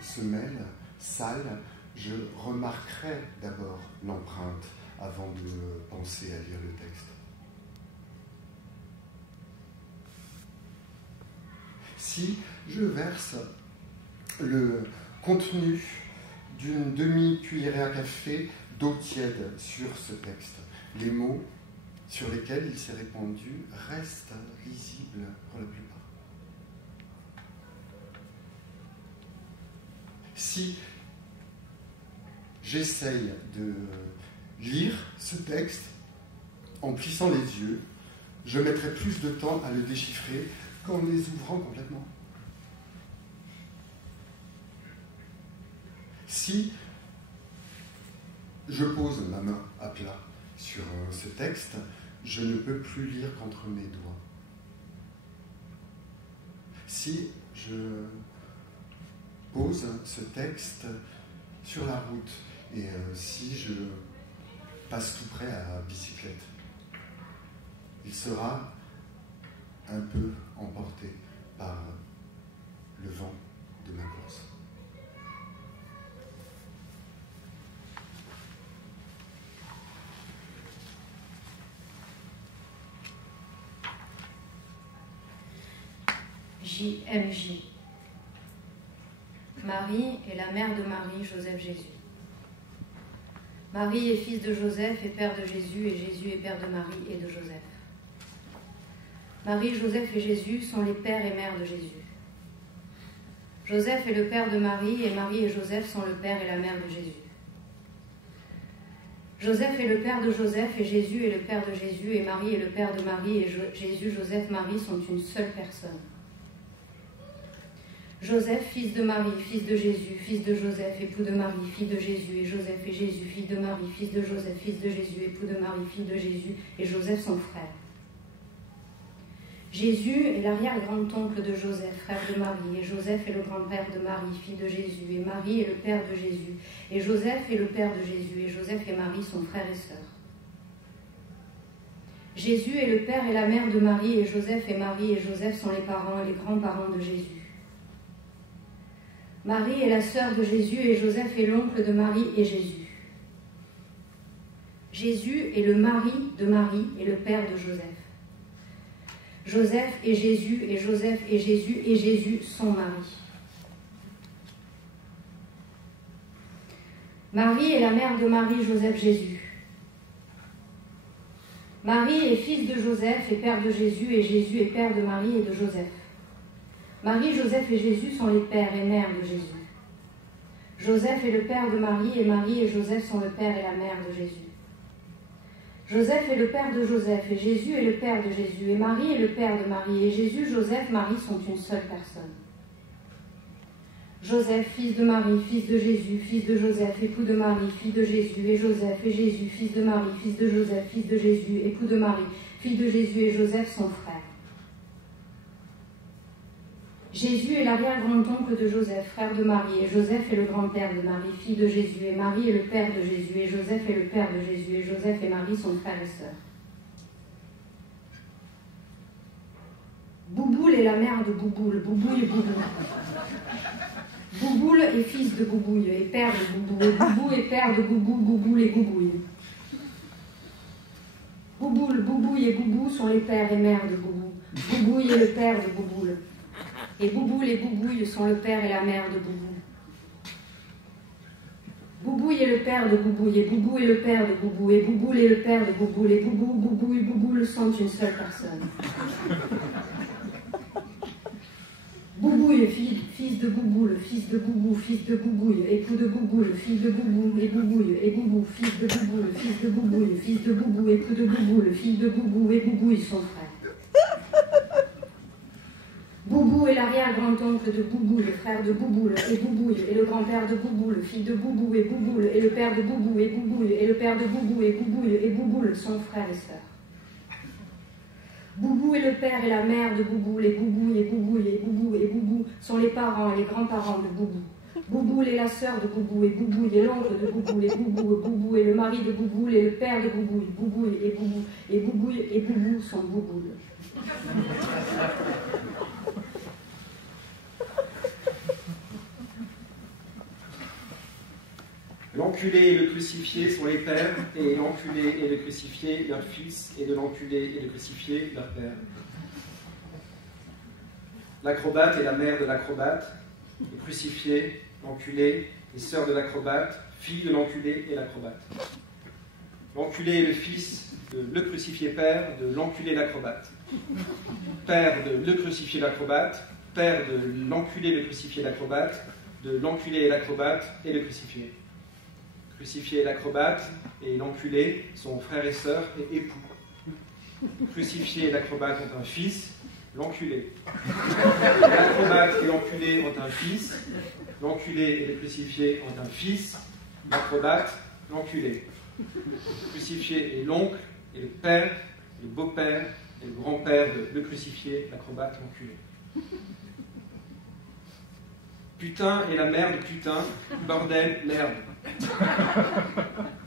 semelle sale, je remarquerai d'abord l'empreinte avant de penser à lire le texte. Si je verse le contenu d'une demi-cuillerée à café d'eau tiède sur ce texte, les mots sur lesquels il s'est répandu restent lisibles pour la plupart. Si j'essaye de lire ce texte en plissant les yeux, je mettrai plus de temps à le déchiffrer qu'en les ouvrant complètement. Si je pose ma main à plat sur ce texte, je ne peux plus lire qu'entre mes doigts. Si je pose ce texte sur la route et si je passe tout près à bicyclette, il sera un peu emporté par le vent de ma course. JMJ. Marie est la mère de Marie, Joseph, Jésus. Marie est fils de Joseph et père de Jésus, et Jésus est père de Marie et de Joseph. Marie, Joseph et Jésus sont les pères et mères de Jésus. Joseph est le père de Marie, et Marie et Joseph sont le père et la mère de Jésus. Joseph est le père de Joseph, et Jésus est le père de Jésus, et Marie est le père de Marie, et Jésus, Joseph, Marie sont une seule personne. Joseph, fils de Marie, fils de Jésus, fils de Joseph, époux de Marie, fille de Jésus, et Joseph et Jésus, fils de Marie, fils de Joseph, fils de Jésus, époux de Marie, fille de Jésus, et Joseph son frère. Jésus est l'arrière-grand-oncle de Joseph, frère de Marie, et Joseph est le grand-père de Marie, fille de Jésus, et Marie est le père de Jésus, et Joseph est le père de Jésus, et Joseph et Marie sont frères et sœurs. Jésus est le père et la mère de Marie, et Joseph et Marie et Joseph sont les parents et les grands-parents de Jésus. Marie est la sœur de Jésus, et Joseph est l'oncle de Marie et Jésus. Jésus est le mari de Marie et le père de Joseph. Joseph et Jésus, et Joseph et Jésus sont Marie. Marie est la mère de Marie, Joseph, Jésus. Marie est fils de Joseph et père de Jésus, et Jésus est père de Marie et de Joseph. Marie, Joseph et Jésus sont les pères et mères de Jésus. Joseph est le père de Marie, et Marie et Joseph sont le père et la mère de Jésus. Joseph est le père de Joseph, et Jésus est le père de Jésus, et Marie est le père de Marie, et Jésus, Joseph, Marie sont une seule personne. Joseph, fils de Marie, fils de Jésus, fils de Joseph, époux de Marie, fille de Jésus, et Joseph et Jésus, fils de Marie, fils de Joseph, fils de Jésus, époux de Marie, fille de Jésus, et Joseph sont frères. Jésus est l'arrière-grand-oncle de Joseph, frère de Marie, et Joseph est le grand-père de Marie, fille de Jésus, et Marie est le père de Jésus, et Joseph est le père de Jésus, et Joseph et Marie sont frères et sœurs. Bouboule est la mère de Bouboule, Boubouille et Boubou. Bouboule est fils de Boubouille et père de Boubou, et Boubou est père de Boubou, Bouboule et Boubouille. Bouboule, Boubouille et Boubou sont les pères et mères de Boubou. Boubouille est le père de Bouboule. Et Bouboule et Boubouille sont le père et la mère de Boubou. Boubouille est le père de Boubouille, et Boubou est le père de Boubou, et Bouboule est le père de Bouboule, et Boubou, Boubouille, Bouboule sont une seule personne. Boubouille est fils de Bouboule, fils de Boubou, fils de Boubouille, époux de Bouboule, fils de Boubou, et Boubouille, et Boubou, fils de Bouboule, fils de Boubouille, fils de Boubou, époux de Bouboule, fils de Boubou, et Boubouille sont frères. Boubou est l'arrière-grand-oncle de Boubou, le frère de Bouboule, et Boubouille est le grand-père de Bouboule, fille de Boubou, et Bouboule est le père de Boubou, et Boubouille est le père de Boubou, et Boubouille et Bouboule sont frères et sœurs. Boubou est le père et la mère de Bouboule, et Boubouille et Boubouille et Boubou et Boubou sont les parents et les grands-parents de Boubou. Bouboule est la sœur de Boubou, et Boubouille est l'oncle de Boubou, et Boubou est le mari de Boubou, et le père de Boubouille. Boubouille et Boubou, et Boubouille et Boubou sont Bouboule. L'enculé et le crucifié sont les pères, et l'enculé et le crucifié leur fils, et de l'enculé et le crucifié leur père. L'acrobate est la mère de l'acrobate, le crucifié, l'enculé, les sœurs de l'acrobate, fille de l'enculé et l'acrobate. L'enculé est le fils de le crucifié père de l'enculé l'acrobate. Père de le crucifié l'acrobate, père de l'enculé le crucifié l'acrobate, de l'enculé et l'acrobate et le crucifié. Crucifié et l'acrobate et l'enculé sont frères et sœurs et époux. Crucifié et l'acrobate ont un fils, l'enculé. L'acrobate et l'enculé ont un fils, l'enculé et le crucifié ont un fils, l'acrobate, l'enculé. Le crucifié est l'oncle, et le père, et le beau-père, et le grand-père de le crucifié, l'acrobate, l'enculé. Putain est la mère de putain, bordel, merde.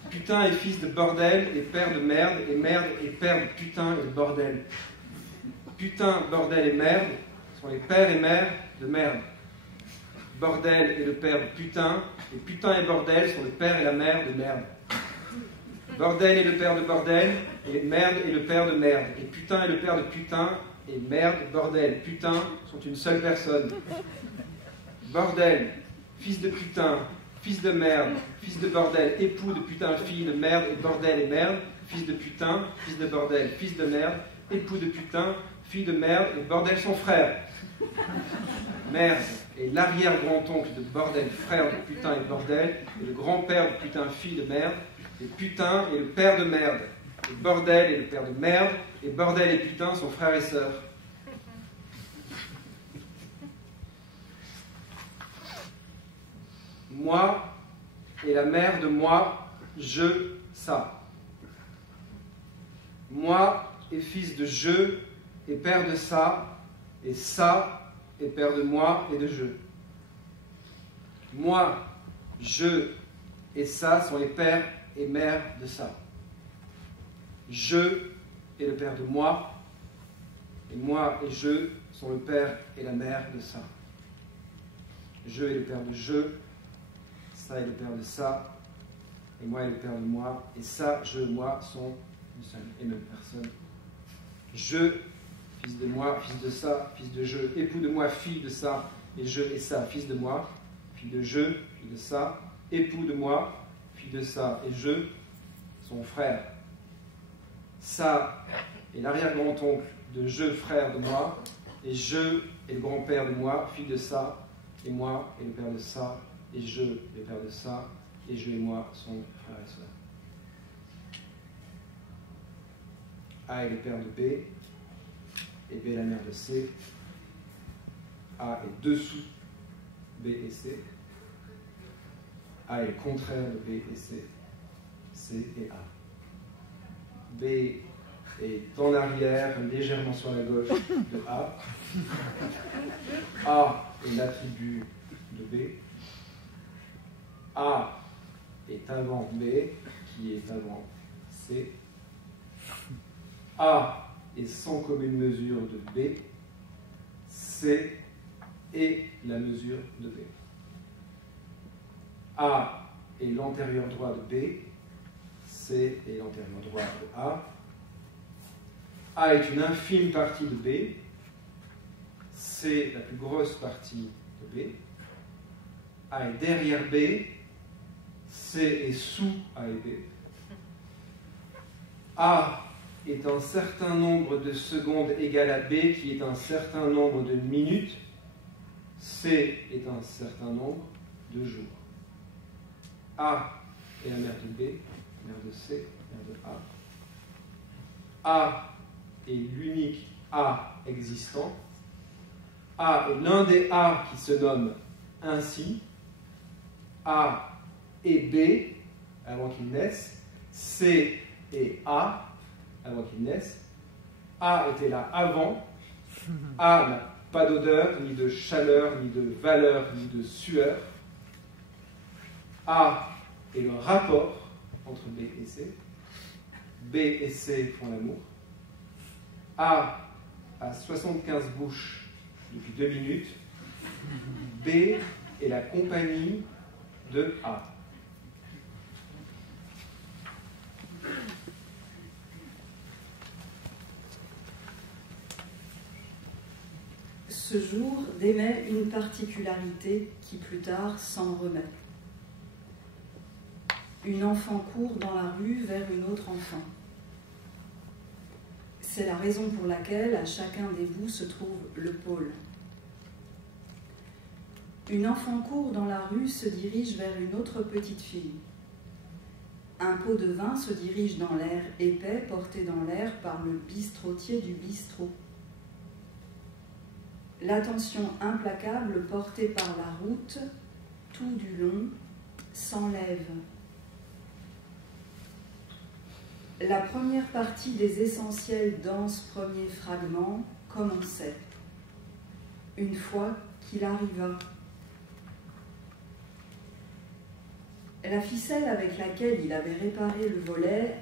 Putain est fils de bordel et père de merde, et merde est père de putain et de bordel. Putain, bordel et merde sont les pères et mères de merde. Bordel est le père de putain, et putain et bordel sont le père et la mère de merde. Bordel est le père de bordel, et merde est le père de merde. Et putain est le père de putain, et merde, bordel, putain sont une seule personne. Bordel, fils de putain, fils de merde, fils de bordel, époux de putain, fille de merde, et bordel et merde, fils de putain, fils de bordel, fils de merde, époux de putain, fille de merde, et bordel son frère. Merde est l'arrière-grand-oncle de bordel, frère de putain et bordel, et le grand-père de putain, fille de merde, et putain est le père de merde, et bordel est le père de merde, et bordel et putain sont frères et sœurs. Moi et la mère de moi, je, ça. Moi est fils de je et père de ça, et ça est père de moi et de je. Moi, je et ça sont les pères et mères de ça. Je est le père de moi, et moi et je sont le père et la mère de ça. Je est le père de je, ça est le père de ça, et moi est le père de moi, et ça, je, moi sont une seule et même personne. Je, fils de moi, fils de ça, fils de je, époux de moi, fille de ça, et je et ça, fils de moi, fille de je, fille de ça, époux de moi, fille de ça, et je, son frère. Ça est l'arrière-grand-oncle de je, frère de moi, et je est le grand-père de moi, fille de ça, et moi est le père de ça, et je est le père de ça, et je et moi sont frères et sœurs. A est le père de B, et B est la mère de C. A est dessous B et C. A est le contraire de B et C. C et A. B est en arrière, légèrement sur la gauche de A. A est l'attribut de B. A est avant B, qui est avant C. A est sans commune mesure de B. C est la mesure de B. A est l'antérieur droit de B. C est l'antérieur droit de A. A est une infime partie de B. C la plus grosse partie de B. A est derrière B. C est sous A et B. A est un certain nombre de secondes égal à B, qui est un certain nombre de minutes. C est un certain nombre de jours. A est la mère de B, mère de C, mère de A. A est l'unique A existant. A est l'un des A qui se nomme ainsi. A et B avant qu'ils naissent. C et A avant qu'ils naissent. A était là avant. A n'a pas d'odeur, ni de chaleur, ni de valeur, ni de sueur. A est le rapport entre B et C. B et C font l'amour. A 75 bouches depuis 2 minutes. B est la compagnie de A. Ce jour démet une particularité qui plus tard s'en remet. Une enfant court dans la rue vers une autre enfant. C'est la raison pour laquelle à chacun des bouts se trouve le pôle. Une enfant court dans la rue se dirige vers une autre petite fille. Un pot de vin se dirige dans l'air épais porté dans l'air par le bistrotier du bistrot. L'attention implacable portée par la route, tout du long, s'enlève. la première partie des essentiels dans ce premier fragment commençait, une fois qu'il arriva. La ficelle avec laquelle il avait réparé le volet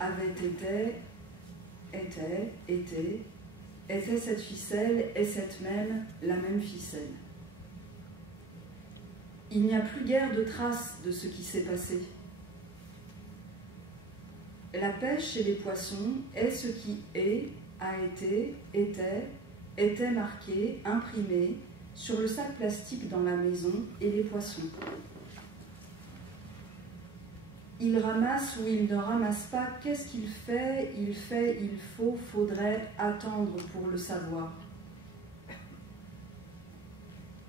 était cette ficelle et cette même, la même ficelle. Il n'y a plus guère de traces de ce qui s'est passé. La pêche et les poissons est ce qui est, a été, était marqué, imprimé sur le sac plastique dans la maison et les poissons. Il ramasse ou il ne ramasse pas, qu'est-ce qu'il fait, il faut, faudrait attendre pour le savoir.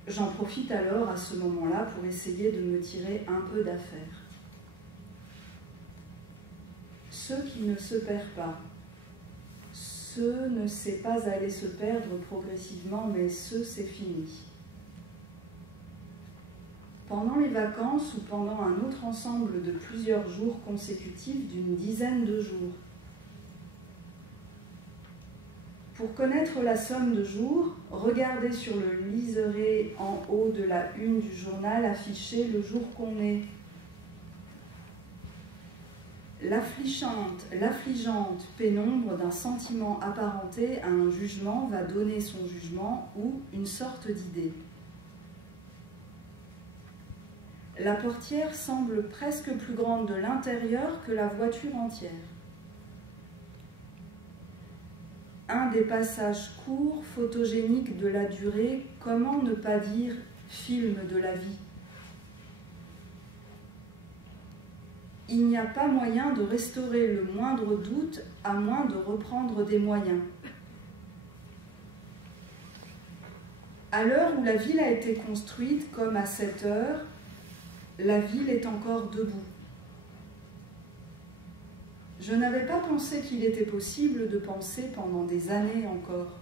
J'en profite alors à ce moment-là pour essayer de me tirer un peu d'affaire. Ce qui ne se perd pas, ce ne sait pas aller se perdre progressivement, mais ce c'est fini. Pendant les vacances ou pendant un autre ensemble de plusieurs jours consécutifs d'une dizaine de jours. Pour connaître la somme de jours, regardez sur le liseré en haut de la une du journal affiché le jour qu'on est. L'affligeante pénombre d'un sentiment apparenté à un jugement va donner son jugement ou une sorte d'idée. La portière semble presque plus grande de l'intérieur que la voiture entière. Un des passages courts, photogéniques de la durée, comment ne pas dire film de la vie. Il n'y a pas moyen de restaurer le moindre doute à moins de reprendre des moyens. À l'heure où la ville a été construite, comme à cette heure, la ville est encore debout. Je n'avais pas pensé qu'il était possible de penser pendant des années encore.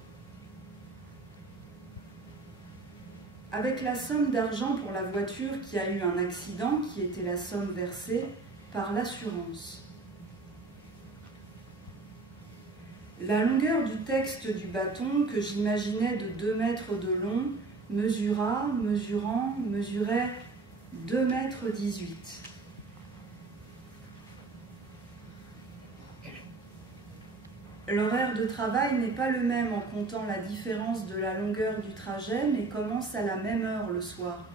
Avec la somme d'argent pour la voiture qui a eu un accident, qui était la somme versée par l'assurance. La longueur du texte du bâton, que j'imaginais de 2 mètres de long, mesurait 2,18 mètres. L'horaire de travail n'est pas le même en comptant la différence de la longueur du trajet, mais commence à la même heure le soir.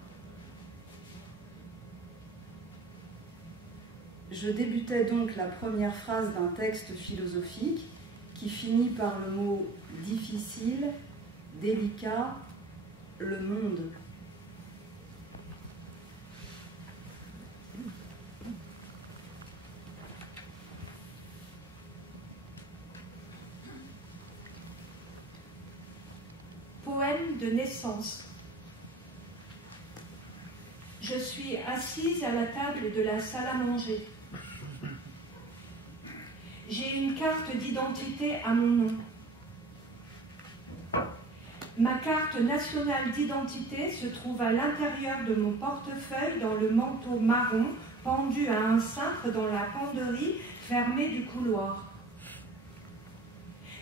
Je débutais donc la première phrase d'un texte philosophique qui finit par le mot difficile, délicat, le monde. Poème de naissance. Je suis assise à la table de la salle à manger. J'ai une carte d'identité à mon nom. Ma carte nationale d'identité se trouve à l'intérieur de mon portefeuille dans le manteau marron pendu à un cintre dans la penderie fermée du couloir.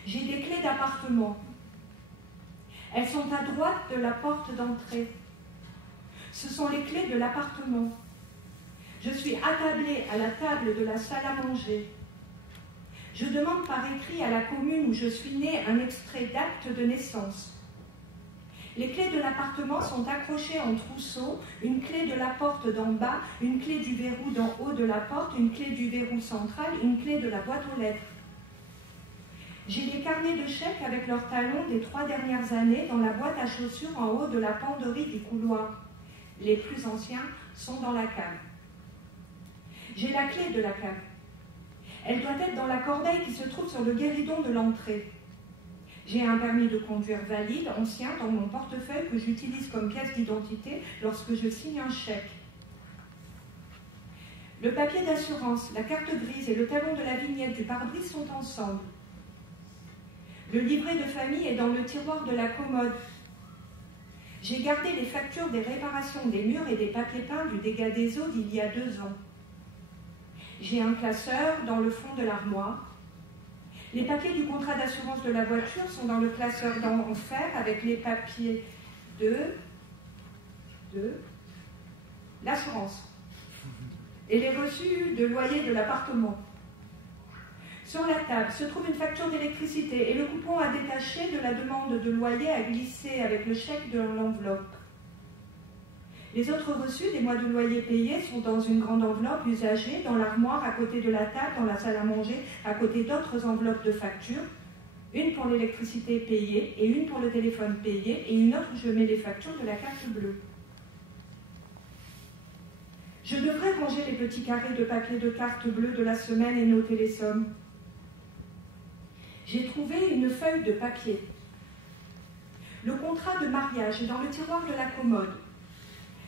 J'ai des clés d'appartement. Elles sont à droite de la porte d'entrée. Ce sont les clés de l'appartement. Je suis attablée à la table de la salle à manger. Je demande par écrit à la commune où je suis née un extrait d'acte de naissance. Les clés de l'appartement sont accrochées en trousseau, une clé de la porte d'en bas, une clé du verrou d'en haut de la porte, une clé du verrou central, une clé de la boîte aux lettres. J'ai des carnets de chèques avec leurs talons des 3 dernières années dans la boîte à chaussures en haut de la penderie du couloir. Les plus anciens sont dans la cave. J'ai la clé de la cave. Elle doit être dans la corbeille qui se trouve sur le guéridon de l'entrée. J'ai un permis de conduire valide, ancien, dans mon portefeuille que j'utilise comme pièce d'identité lorsque je signe un chèque. Le papier d'assurance, la carte grise et le talon de la vignette du pare-brise sont ensemble. Le livret de famille est dans le tiroir de la commode. J'ai gardé les factures des réparations des murs et des papiers peints du dégât des eaux d'il y a 2 ans. J'ai un classeur dans le fond de l'armoire. Les papiers du contrat d'assurance de la voiture sont dans le classeur d'enfer avec les papiers de l'assurance et les reçus de loyer de l'appartement. Sur la table se trouve une facture d'électricité et le coupon à détacher de la demande de loyer à glisser avec le chèque de l'enveloppe. Les autres reçus des mois de loyer payés sont dans une grande enveloppe usagée, dans l'armoire, à côté de la table, dans la salle à manger, à côté d'autres enveloppes de factures. Une pour l'électricité payée et une pour le téléphone payé et une autre où je mets les factures de la carte bleue. Je devrais ranger les petits carrés de papier de carte bleue de la semaine et noter les sommes. J'ai trouvé une feuille de papier. Le contrat de mariage est dans le tiroir de la commode.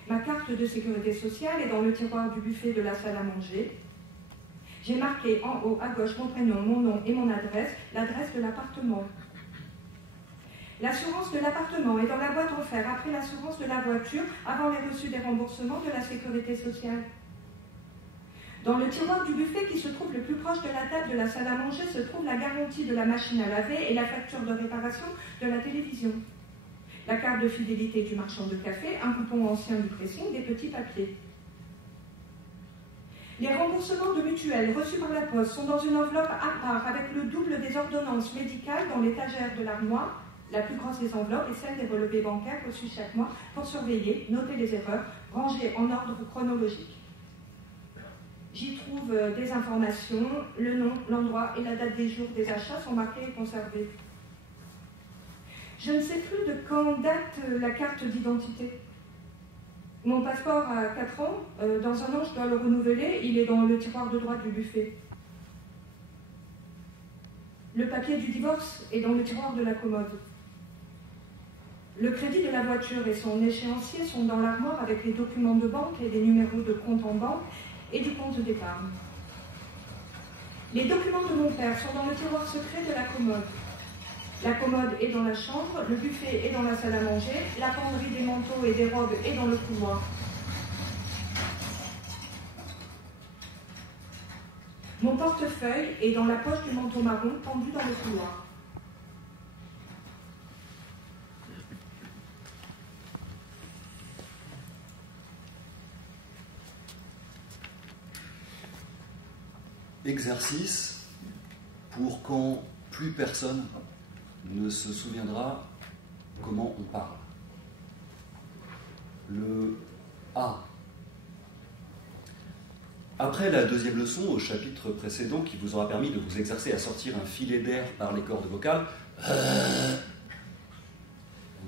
Ma carte de sécurité sociale est dans le tiroir du buffet de la salle à manger. J'ai marqué en haut à gauche mon prénom, mon nom et mon adresse, l'adresse de l'appartement. L'assurance de l'appartement est dans la boîte en fer après l'assurance de la voiture, avant les reçus des remboursements de la sécurité sociale. Dans le tiroir du buffet qui se trouve le plus proche de la table de la salle à manger se trouve la garantie de la machine à laver et la facture de réparation de la télévision. La carte de fidélité du marchand de café, un coupon ancien du pressing, des petits papiers. Les remboursements de mutuelles reçus par la poste sont dans une enveloppe à part avec le double des ordonnances médicales dans l'étagère de l'armoire, la plus grosse des enveloppes et celle des relevés bancaires reçus chaque mois pour surveiller, noter les erreurs, ranger en ordre chronologique. J'y trouve des informations, le nom, l'endroit et la date des jours des achats sont marqués et conservés. Je ne sais plus de quand date la carte d'identité. Mon passeport a 4 ans, dans un an je dois le renouveler, il est dans le tiroir de droite du buffet. Le papier du divorce est dans le tiroir de la commode. Le crédit de la voiture et son échéancier sont dans l'armoire avec les documents de banque et les numéros de compte en banque et du compte d'épargne. Les documents de mon père sont dans le tiroir secret de la commode. La commode est dans la chambre, le buffet est dans la salle à manger, la penderie des manteaux et des robes est dans le couloir. Mon portefeuille est dans la poche du manteau marron pendu dans le couloir. Exercice pour quand plus personne ne se souviendra comment on parle. Le A. Après la deuxième leçon au chapitre précédent qui vous aura permis de vous exercer à sortir un filet d'air par les cordes vocales,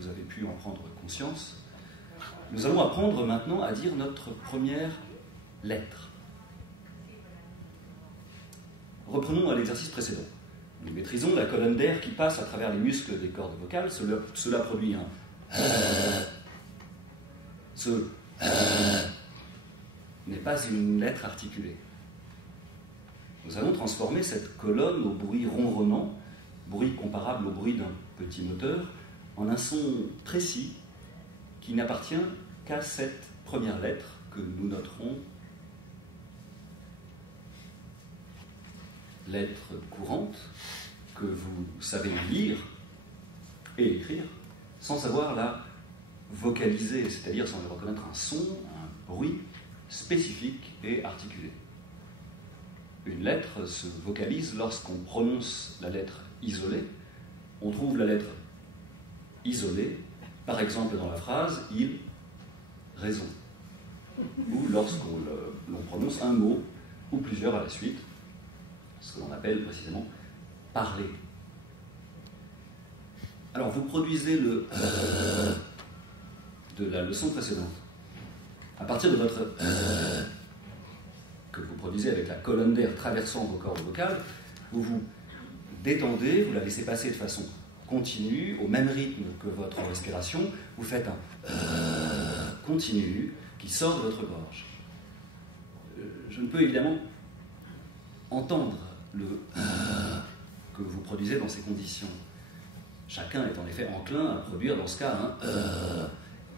vous avez pu en prendre conscience, nous allons apprendre maintenant à dire notre première lettre. Reprenons à l'exercice précédent. Nous maîtrisons la colonne d'air qui passe à travers les muscles des cordes vocales. Cela produit un ce n'est pas une lettre articulée. Nous allons transformer cette colonne au bruit ronronnant, bruit comparable au bruit d'un petit moteur, en un son précis qui n'appartient qu'à cette première lettre que nous noterons lettre courante que vous savez lire et écrire sans savoir la vocaliser, c'est-à-dire sans reconnaître un son, un bruit spécifique et articulé. Une lettre se vocalise lorsqu'on prononce la lettre isolée. On trouve la lettre isolée, par exemple dans la phrase « il raison » ou lorsqu'on prononce un mot ou plusieurs à la suite, ce que l'on appelle précisément « parler ». Alors, vous produisez le de la leçon précédente. À partir de votre que vous produisez avec la colonne d'air traversant vos cordes vocales, vous vous détendez, vous la laissez passer de façon continue, au même rythme que votre respiration, vous faites un continu qui sort de votre gorge. Je ne peux évidemment entendre le que vous produisez dans ces conditions. Chacun est en effet enclin à produire dans ce cas un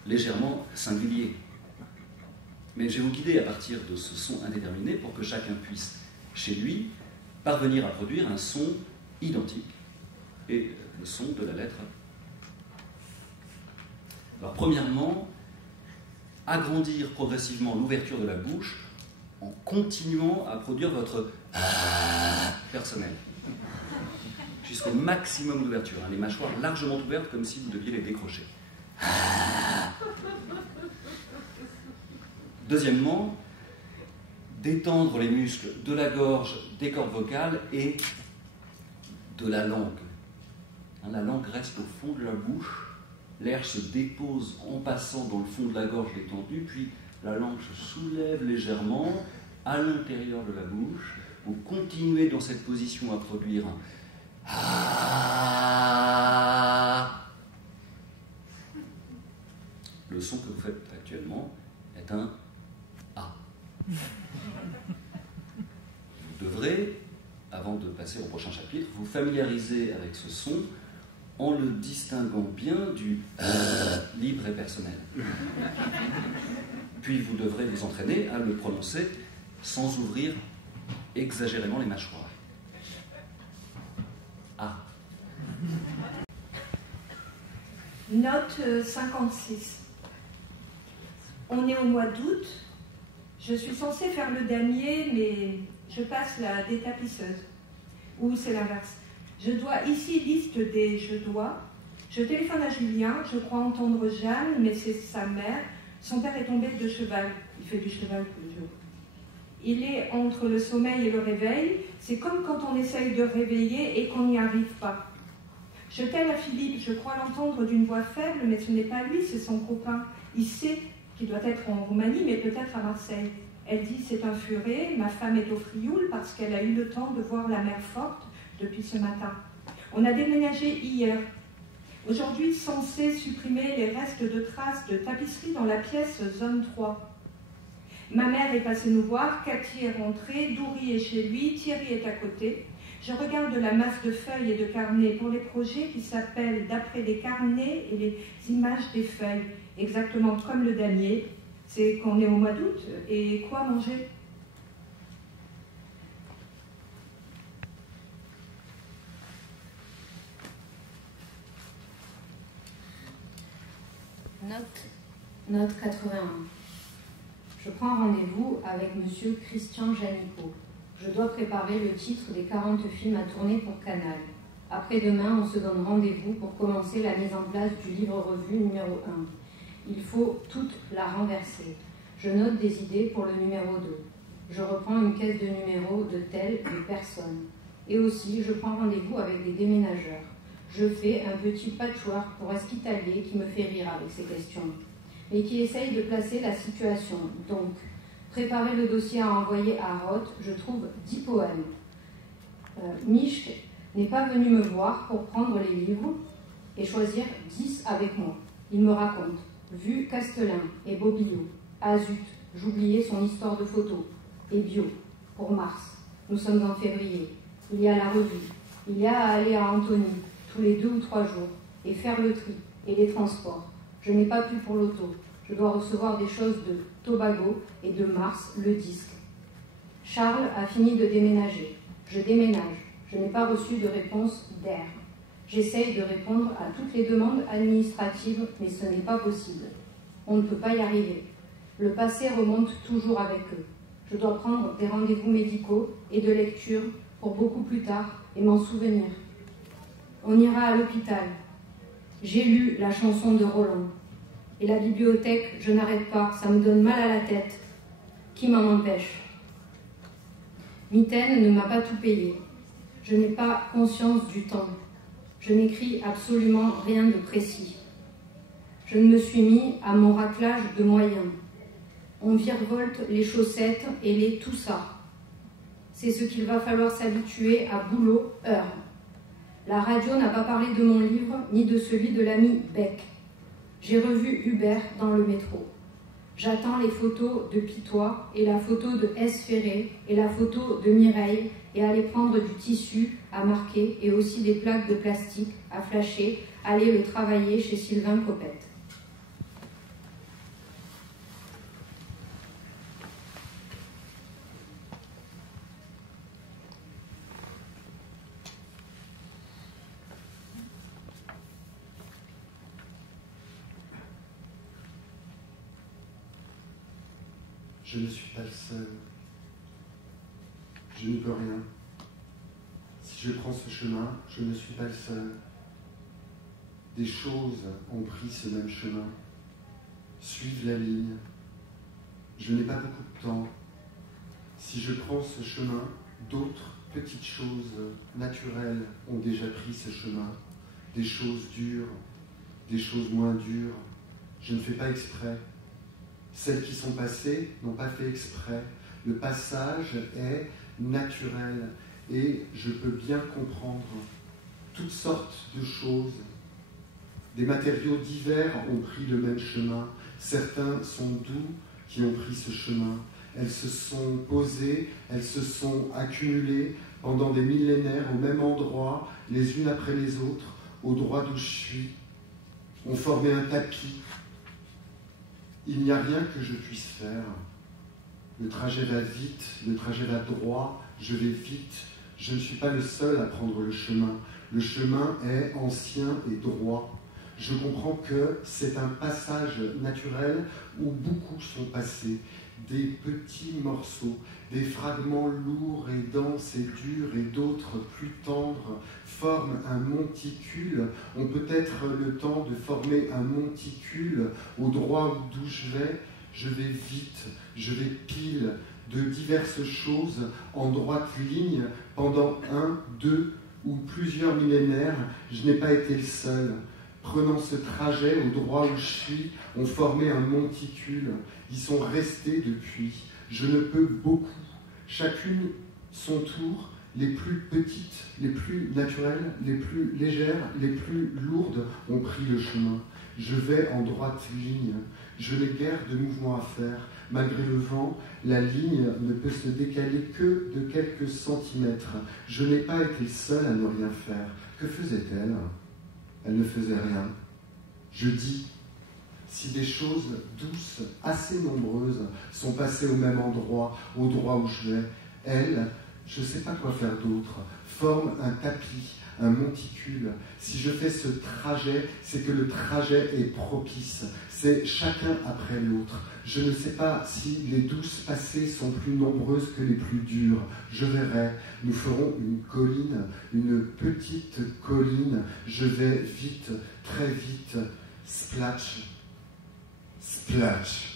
légèrement singulier. Mais je vais vous guider à partir de ce son indéterminé pour que chacun puisse, chez lui, parvenir à produire un son identique et le son de la lettre. Alors premièrement, agrandir progressivement l'ouverture de la bouche en continuant à produire votre personnel jusqu'au maximum d'ouverture, les mâchoires largement ouvertes comme si vous deviez les décrocher. Deuxièmement, détendre les muscles de la gorge, des cordes vocales et de la langue. La langue reste au fond de la bouche, l'air se dépose en passant dans le fond de la gorge détendue, puis la langue se soulève légèrement à l'intérieur de la bouche. Vous continuez dans cette position à produire un Le son que vous faites actuellement est un A. Vous devrez, avant de passer au prochain chapitre, vous familiariser avec ce son en le distinguant bien du libre et personnel. Puis vous devrez vous entraîner à le prononcer sans ouvrir exagérément les mâchoires. A. Note 56. On est au mois d'août. Je suis censée faire le damier, mais je passe la détapisseuse. Ou c'est l'inverse. Je dois ici liste des je dois. Je téléphone à Julien, je crois entendre Jeanne, mais c'est sa mère. Son père est tombé de cheval. Il fait du cheval tous les jours. Il est entre le sommeil et le réveil. C'est comme quand on essaye de réveiller et qu'on n'y arrive pas. Je telle à Philippe, je crois l'entendre d'une voix faible, mais ce n'est pas lui, c'est son copain. Il sait qu'il doit être en Roumanie, mais peut-être à Marseille. Elle dit c'est un furet, ma femme est au Frioul parce qu'elle a eu le temps de voir la mer forte depuis ce matin. On a déménagé hier. Aujourd'hui, censé supprimer les restes de traces de tapisserie dans la pièce zone 3. Ma mère est passée nous voir, Cathy est rentrée, Doury est chez lui, Thierry est à côté. Je regarde la masse de feuilles et de carnets pour les projets qui s'appellent d'après les carnets et les images des feuilles, exactement comme le damier. C'est qu'on est au mois d'août et quoi manger? Note 81. Je prends rendez-vous avec monsieur Christian Janicot. Je dois préparer le titre des 40 films à tourner pour Canal. Après-demain, on se donne rendez-vous pour commencer la mise en place du livre-revue numéro 1. Il faut toute la renverser. Je note des idées pour le numéro 2. Je reprends une caisse de numéros de telle personne. Et aussi, je prends rendez-vous avec des déménageurs. Je fais un petit patchwork pour hospitalier qui me fait rire avec ces questions, mais qui essaye de placer la situation. Donc, préparer le dossier à envoyer à Roth, je trouve 10 poèmes. Mischke n'est pas venu me voir pour prendre les livres et choisir 10 avec moi. Il me raconte, vu Castelin et Bobillot, ah zut, j'oubliais son histoire de photo, et bio, pour mars. Nous sommes en février. Il y a la revue. Il y a à aller à Antony, tous les 2 ou 3 jours, et faire le tri, et les transports. Je n'ai pas pu pour l'auto. Je dois recevoir des choses de Tobago et de Mars, le disque. Charles a fini de déménager. Je déménage. Je n'ai pas reçu de réponse d'Air. J'essaye de répondre à toutes les demandes administratives, mais ce n'est pas possible. On ne peut pas y arriver. Le passé remonte toujours avec eux. Je dois prendre des rendez-vous médicaux et de lecture pour beaucoup plus tard et m'en souvenir. On ira à l'hôpital. J'ai lu la chanson de Roland. Et la bibliothèque, je n'arrête pas, ça me donne mal à la tête. Qui m'en empêche? Mitaine ne m'a pas tout payé. Je n'ai pas conscience du temps. Je n'écris absolument rien de précis. Je ne me suis mis à mon raclage de moyens. On virevolte les chaussettes et les tout ça. C'est ce qu'il va falloir s'habituer à boulot, heure. La radio n'a pas parlé de mon livre, ni de celui de l'ami Beck. J'ai revu Hubert dans le métro. J'attends les photos de Pitois et la photo de S. Ferré et la photo de Mireille et aller prendre du tissu à marquer et aussi des plaques de plastique à flasher, aller le travailler chez Sylvain Copette. Je ne suis pas le seul. Je ne peux rien. Si je prends ce chemin, je ne suis pas le seul. Des choses ont pris ce même chemin, suivent la ligne. Je n'ai pas beaucoup de temps. Si je prends ce chemin, d'autres petites choses naturelles ont déjà pris ce chemin. Des choses dures, des choses moins dures. Je ne fais pas exprès. Celles qui sont passées n'ont pas fait exprès. Le passage est naturel et je peux bien comprendre toutes sortes de choses. Des matériaux divers ont pris le même chemin. Certains sont doux qui ont pris ce chemin. Elles se sont posées, elles se sont accumulées pendant des millénaires au même endroit, les unes après les autres, au droit d'où je suis. On formait un tapis. Il n'y a rien que je puisse faire. Le trajet va vite, le trajet va droit, je vais vite. Je ne suis pas le seul à prendre le chemin. Le chemin est ancien et droit. Je comprends que c'est un passage naturel où beaucoup sont passés. Des petits morceaux, des fragments lourds et denses et durs et d'autres plus tendres forment un monticule. On peut être le temps de former un monticule au droit d'où je vais vite, je vais pile de diverses choses en droite ligne pendant 1, 2 ou plusieurs millénaires. Je n'ai pas été le seul. Prenant ce trajet au droit où je suis, ont formé un monticule. Ils sont restés depuis. Je ne peux beaucoup. Chacune son tour, les plus petites, les plus naturelles, les plus légères, les plus lourdes ont pris le chemin. Je vais en droite ligne. Je n'ai guère de mouvement à faire. Malgré le vent, la ligne ne peut se décaler que de quelques centimètres. Je n'ai pas été seul à ne rien faire. Que faisait-elle ? Elle ne faisait rien. Je dis, si des choses douces, assez nombreuses, sont passées au même endroit, au droit où je vais, elle, je ne sais pas quoi faire d'autre, forme un tapis, un monticule. Si je fais ce trajet, c'est que le trajet est propice. C'est chacun après l'autre. Je ne sais pas si les douces passées sont plus nombreuses que les plus dures. Je verrai. Nous ferons une colline, une petite colline. Je vais vite, très vite. Splatch. Splatch.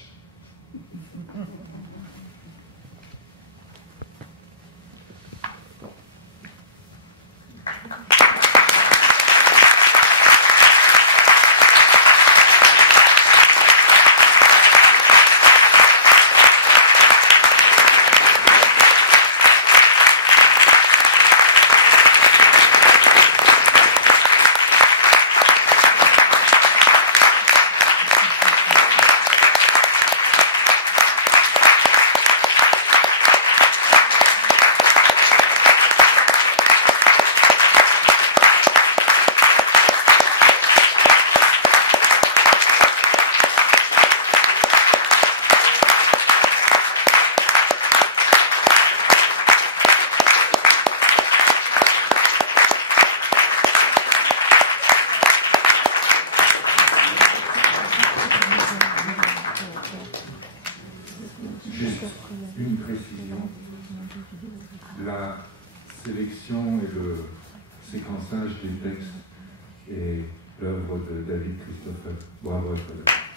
Une précision, la sélection et le séquençage des textes est l'œuvre de David Christopher. Bravo à toi.